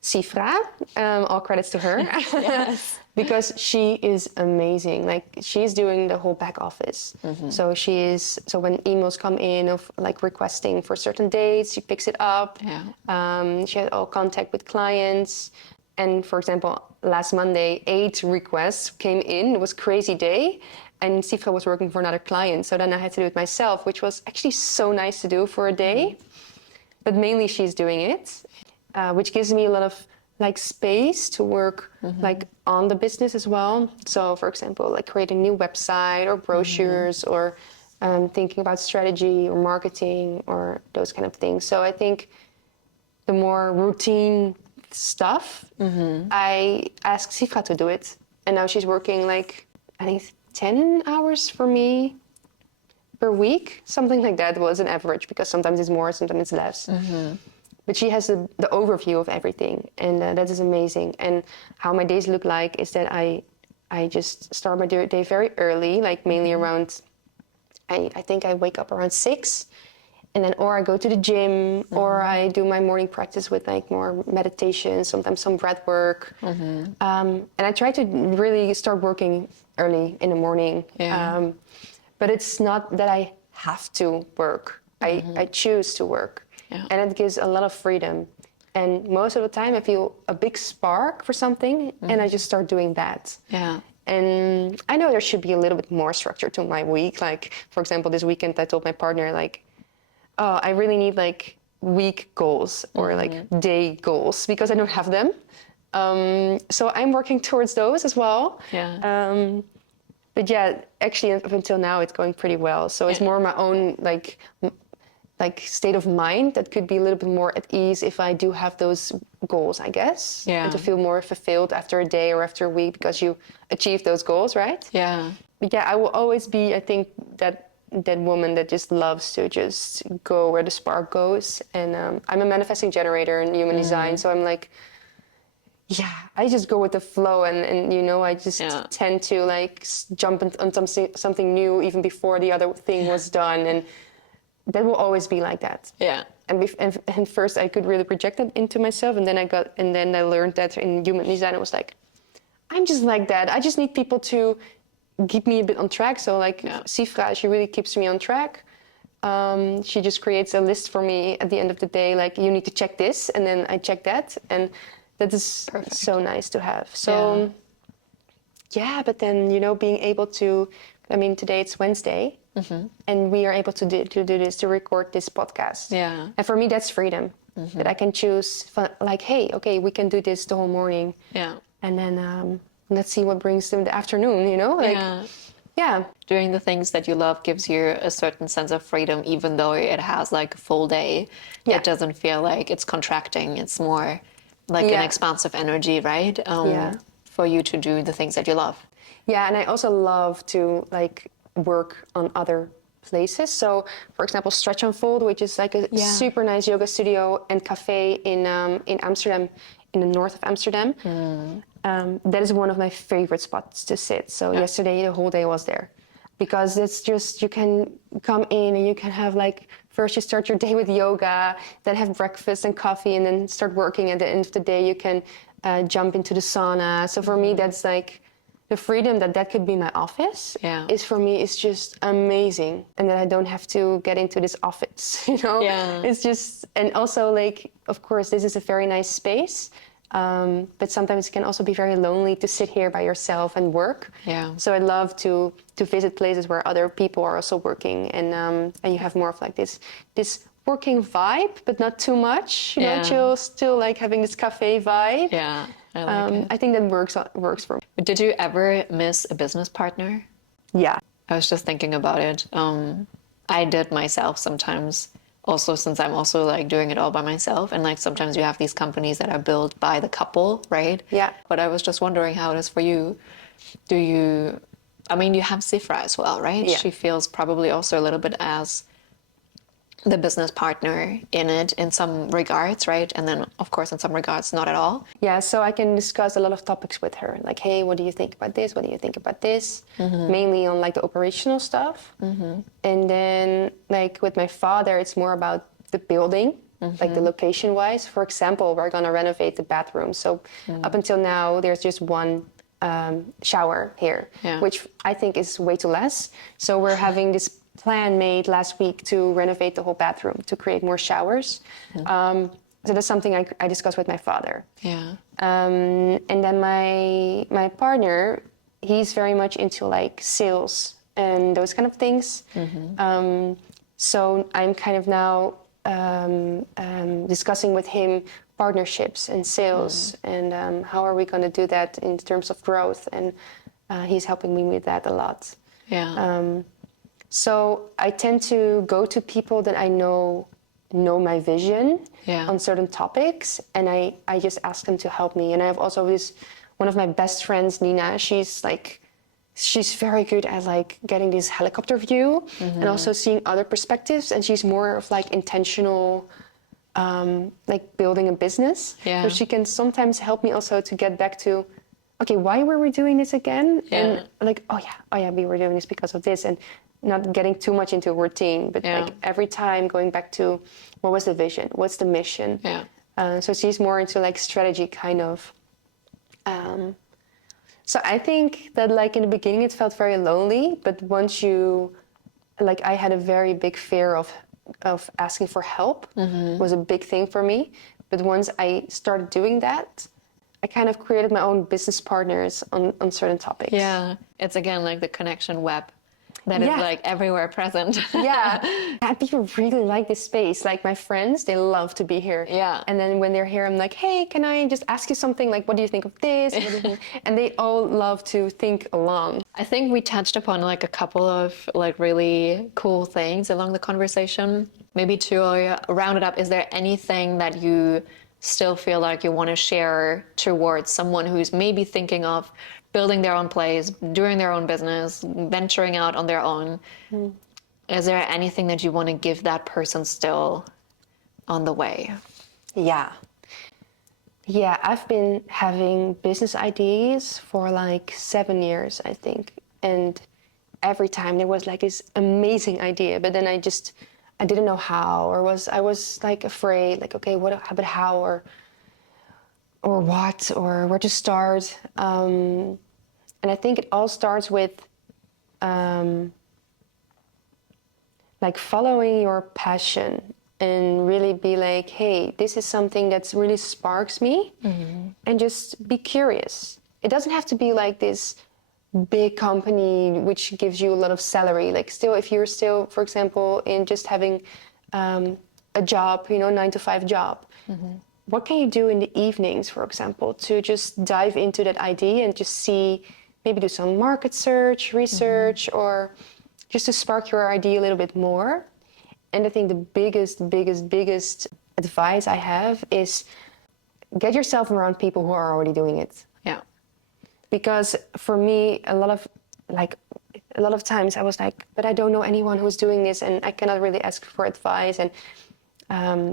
Sifra, all credits to her. Yes. Because she is amazing. Like she's doing the whole back office. So so when emails come in of like requesting for certain dates, she picks it up. She had all contact with clients. And for example, last Monday, 8 requests came in. It was a crazy day. And Sifra was working for another client. So then I had to do it myself, which was actually so nice to do for a day. But mainly she's doing it, which gives me a lot of like space to work like on the business as well. So for example, like creating a new website or brochures or thinking about strategy or marketing or those kind of things. So I think the more routine stuff, I asked Sifra to do it. And now she's working like, I think 10 hours for me per week. Something like that was an average, because sometimes it's more, sometimes it's less. But she has the overview of everything, and that is amazing. And how my days look like is that I just start my day very early, like mainly around, I think I wake up around 6, and then or I go to the gym, or I do my morning practice with like more meditation, sometimes some breath work. And I try to really start working early in the morning. But it's not that I have to work. I choose to work. And it gives a lot of freedom. And most of the time I feel a big spark for something, and I just start doing that. And I know there should be a little bit more structure to my week. Like, for example, this weekend I told my partner, like, oh, I really need like week goals or like day goals, because I don't have them. So I'm working towards those as well. But yeah, actually up until now it's going pretty well. So it's more my own like state of mind that could be a little bit more at ease if I do have those goals, I guess. And to feel more fulfilled after a day or after a week, because you achieve those goals, right? But yeah, I will always be, I think, that woman that just loves to just go where the spark goes. And I'm a manifesting generator in human design, so I'm like, yeah, I just go with the flow, and you know, I just tend to like jump on something new even before the other thing was done, and that will always be like that. And first I could really project that into myself, and then I learned that in human design. I was like, I'm just like that. I just need people to keep me a bit on track. So like Sifra, she really keeps me on track. She just creates a list for me at the end of the day, like, you need to check this, and then I check that, and that is so nice to have. So but then, you know, being able to, I mean, today it's Wednesday, and we are able to do this, to record this podcast. And for me, that's freedom, that I can choose, like, hey, okay, we can do this the whole morning. And then let's see what brings them the afternoon, you know? Like, Doing the things that you love gives you a certain sense of freedom, even though it has like a full day. It doesn't feel like it's contracting. It's more like an expansive energy, right? For you to do the things that you love. And I also love to like work on other places. So, for example, Stretch and Fold, which is like a super nice yoga studio and cafe in Amsterdam, in the north of Amsterdam. That is one of my favorite spots to sit. So yesterday, the whole day was there, because it's just, you can come in and you can have like, first you start your day with yoga, then have breakfast and coffee, and then start working. At the end of the day, you can jump into the sauna. So for me, that's like the freedom that could be my office. Is for me, is just amazing. And that I don't have to get into this office, you know? It's just, and also like, of course, this is a very nice space. But sometimes it can also be very lonely to sit here by yourself and work. So I love to visit places where other people are also working, and you have more of like this working vibe, but not too much. You know, chill, still like having this cafe vibe. I like it. I think that works for me. But did you ever miss a business partner? I was just thinking about it. I did myself sometimes. Also, since I'm also like doing it all by myself, and like sometimes you have these companies that are built by the couple, right? But I was just wondering how it is for you. I mean, you have Sifra as well, right? She feels probably also a little bit as the business partner in it in some regards, right? And then, of course, in some regards, not at all. So I can discuss a lot of topics with her. Like, hey, what do you think about this? What do you think about this? Mainly on like the operational stuff. And then like with my father, it's more about the building, like the location wise. For example, we're going to renovate the bathroom. So up until now, there's just one shower here, which I think is way too less. So we're having this plan made last week to renovate the whole bathroom, to create more showers. So that's something I discussed with my father. And then my partner, he's very much into like sales and those kind of things. So I'm kind of now discussing with him partnerships and sales, and how are we going to do that in terms of growth. And he's helping me with that a lot. So I tend to go to people that I know know my vision Yeah. on certain topics, and I just ask them to help me. And I have also one of my best friends, Nina. She's very good at like getting this helicopter view and also seeing other perspectives, and she's more of like intentional, like building a business. Yeah. So she can sometimes help me also to get back to, okay, why were we doing this again? Yeah. And like, oh yeah, we were doing this because of this, and not getting too much into a routine, but Yeah. like every time going back to what was the vision, what's the mission. Yeah. So she's more into like strategy kind of. So I think that like in the beginning it felt very lonely, but once you, like I had a very big fear of asking for help, was a big thing for me. But once I started doing that, I kind of created my own business partners on certain topics. Yeah. It's again like the connection web that is Yeah. like everywhere present. Yeah. And people really like this space. Like my friends, they love to be here. Yeah. And then when they're here, I'm like, hey, can I just ask you something? Like, what do you think of this? What do you think? And they all love to think along. I think we touched upon like a couple of like really cool things along the conversation. Maybe to round it up, is there anything that you still feel like you want to share towards someone who's maybe thinking of building their own place, doing their own business, venturing out on their own? Is there anything that you want to give that person still on the way? Yeah. Yeah, I've been having business ideas for like 7 years, I think. And every time there was like this amazing idea, but then I didn't know how, or I was like afraid, like, okay, but how, or what, or where to start. And I think it all starts with like following your passion and really be like, hey, this is something that's really sparks me, and just be curious. It doesn't have to be like this big company which gives you a lot of salary. Like still, if you're still, for example, in just having a job, 9-to-5 job, what can you do in the evenings, for example, to just dive into that idea and just see, maybe do some market research, or just to spark your idea a little bit more. And I think the biggest advice I have is get yourself around people who are already doing it. Yeah. Because for me, a lot of times I was like, but I don't know anyone who's doing this, and I cannot really ask for advice. And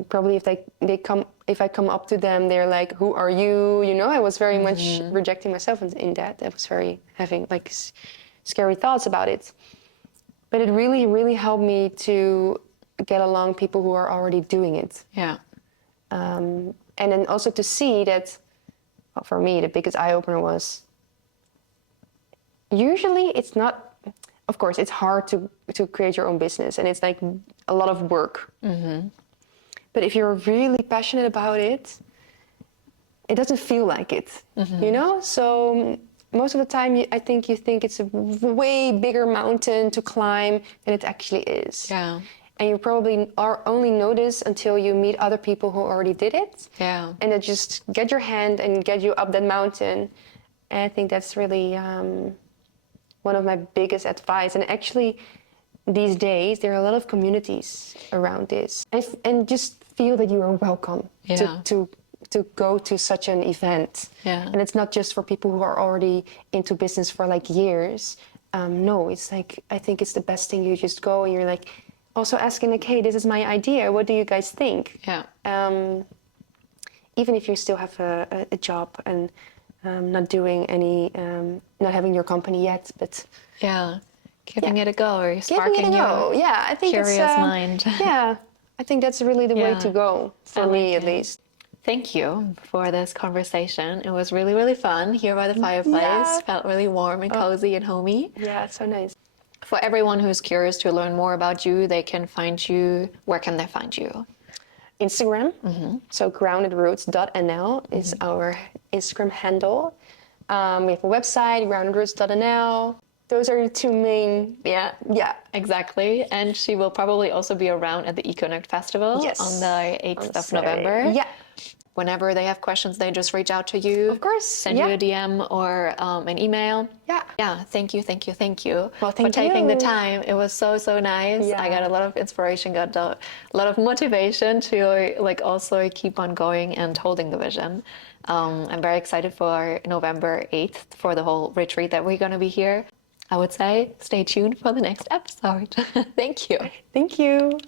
probably if I come up to them, they're like, who are you? I was very much rejecting myself in that. I was very having like scary thoughts about it. But it really, really helped me to get along people who are already doing it. Yeah. And then also to see that, well, for me, the biggest eye-opener was, usually it's not, of course, it's hard to create your own business, and it's like a lot of work. But if you're really passionate about it, it doesn't feel like it, So most of the time, I think you think it's a way bigger mountain to climb than it actually is. Yeah. And you probably only notice until you meet other people who already did it. Yeah. And then just get your hand and get you up that mountain. And I think that's really one of my biggest advice. And actually, these days, there are a lot of communities around this. And just feel that you are welcome to go to such an event. Yeah. And it's not just for people who are already into business for like years. No, it's like, I think it's the best thing. You just go and you're like, also asking like, hey, this is my idea. What do you guys think? Yeah. Even if you still have a job and not doing any, not having your company yet, but Yeah. Giving it a go, or giving sparking it a go. your Yeah, I think curious mind. Yeah, I think that's really the way Yeah. to go for I me, like at it. least. Thank you for this conversation. It was really, really fun here by the fireplace. Yeah. Felt really warm and cozy and homey. Yeah, it's so nice. For everyone who's curious to learn more about you, they can find you. Where can they find you? Instagram. So groundedroots.nl is our Instagram handle. We have a website, groundedroots.nl. Those are the two main. Yeah. Yeah. Exactly. And she will probably also be around at the EcoNect Festival Yes. on the 8th of Saturday. November. Yeah. whenever they have questions, they just reach out to you. Of course, Send you a DM or an email. Yeah. Thank you Well, for taking the you. time. It was so nice. Yeah. I got a lot of inspiration, got a lot of motivation to like also keep on going and holding the vision. I'm very excited for November 8th for the whole retreat that we're going to be here. I would say stay tuned for the next episode. Thank you. Thank you.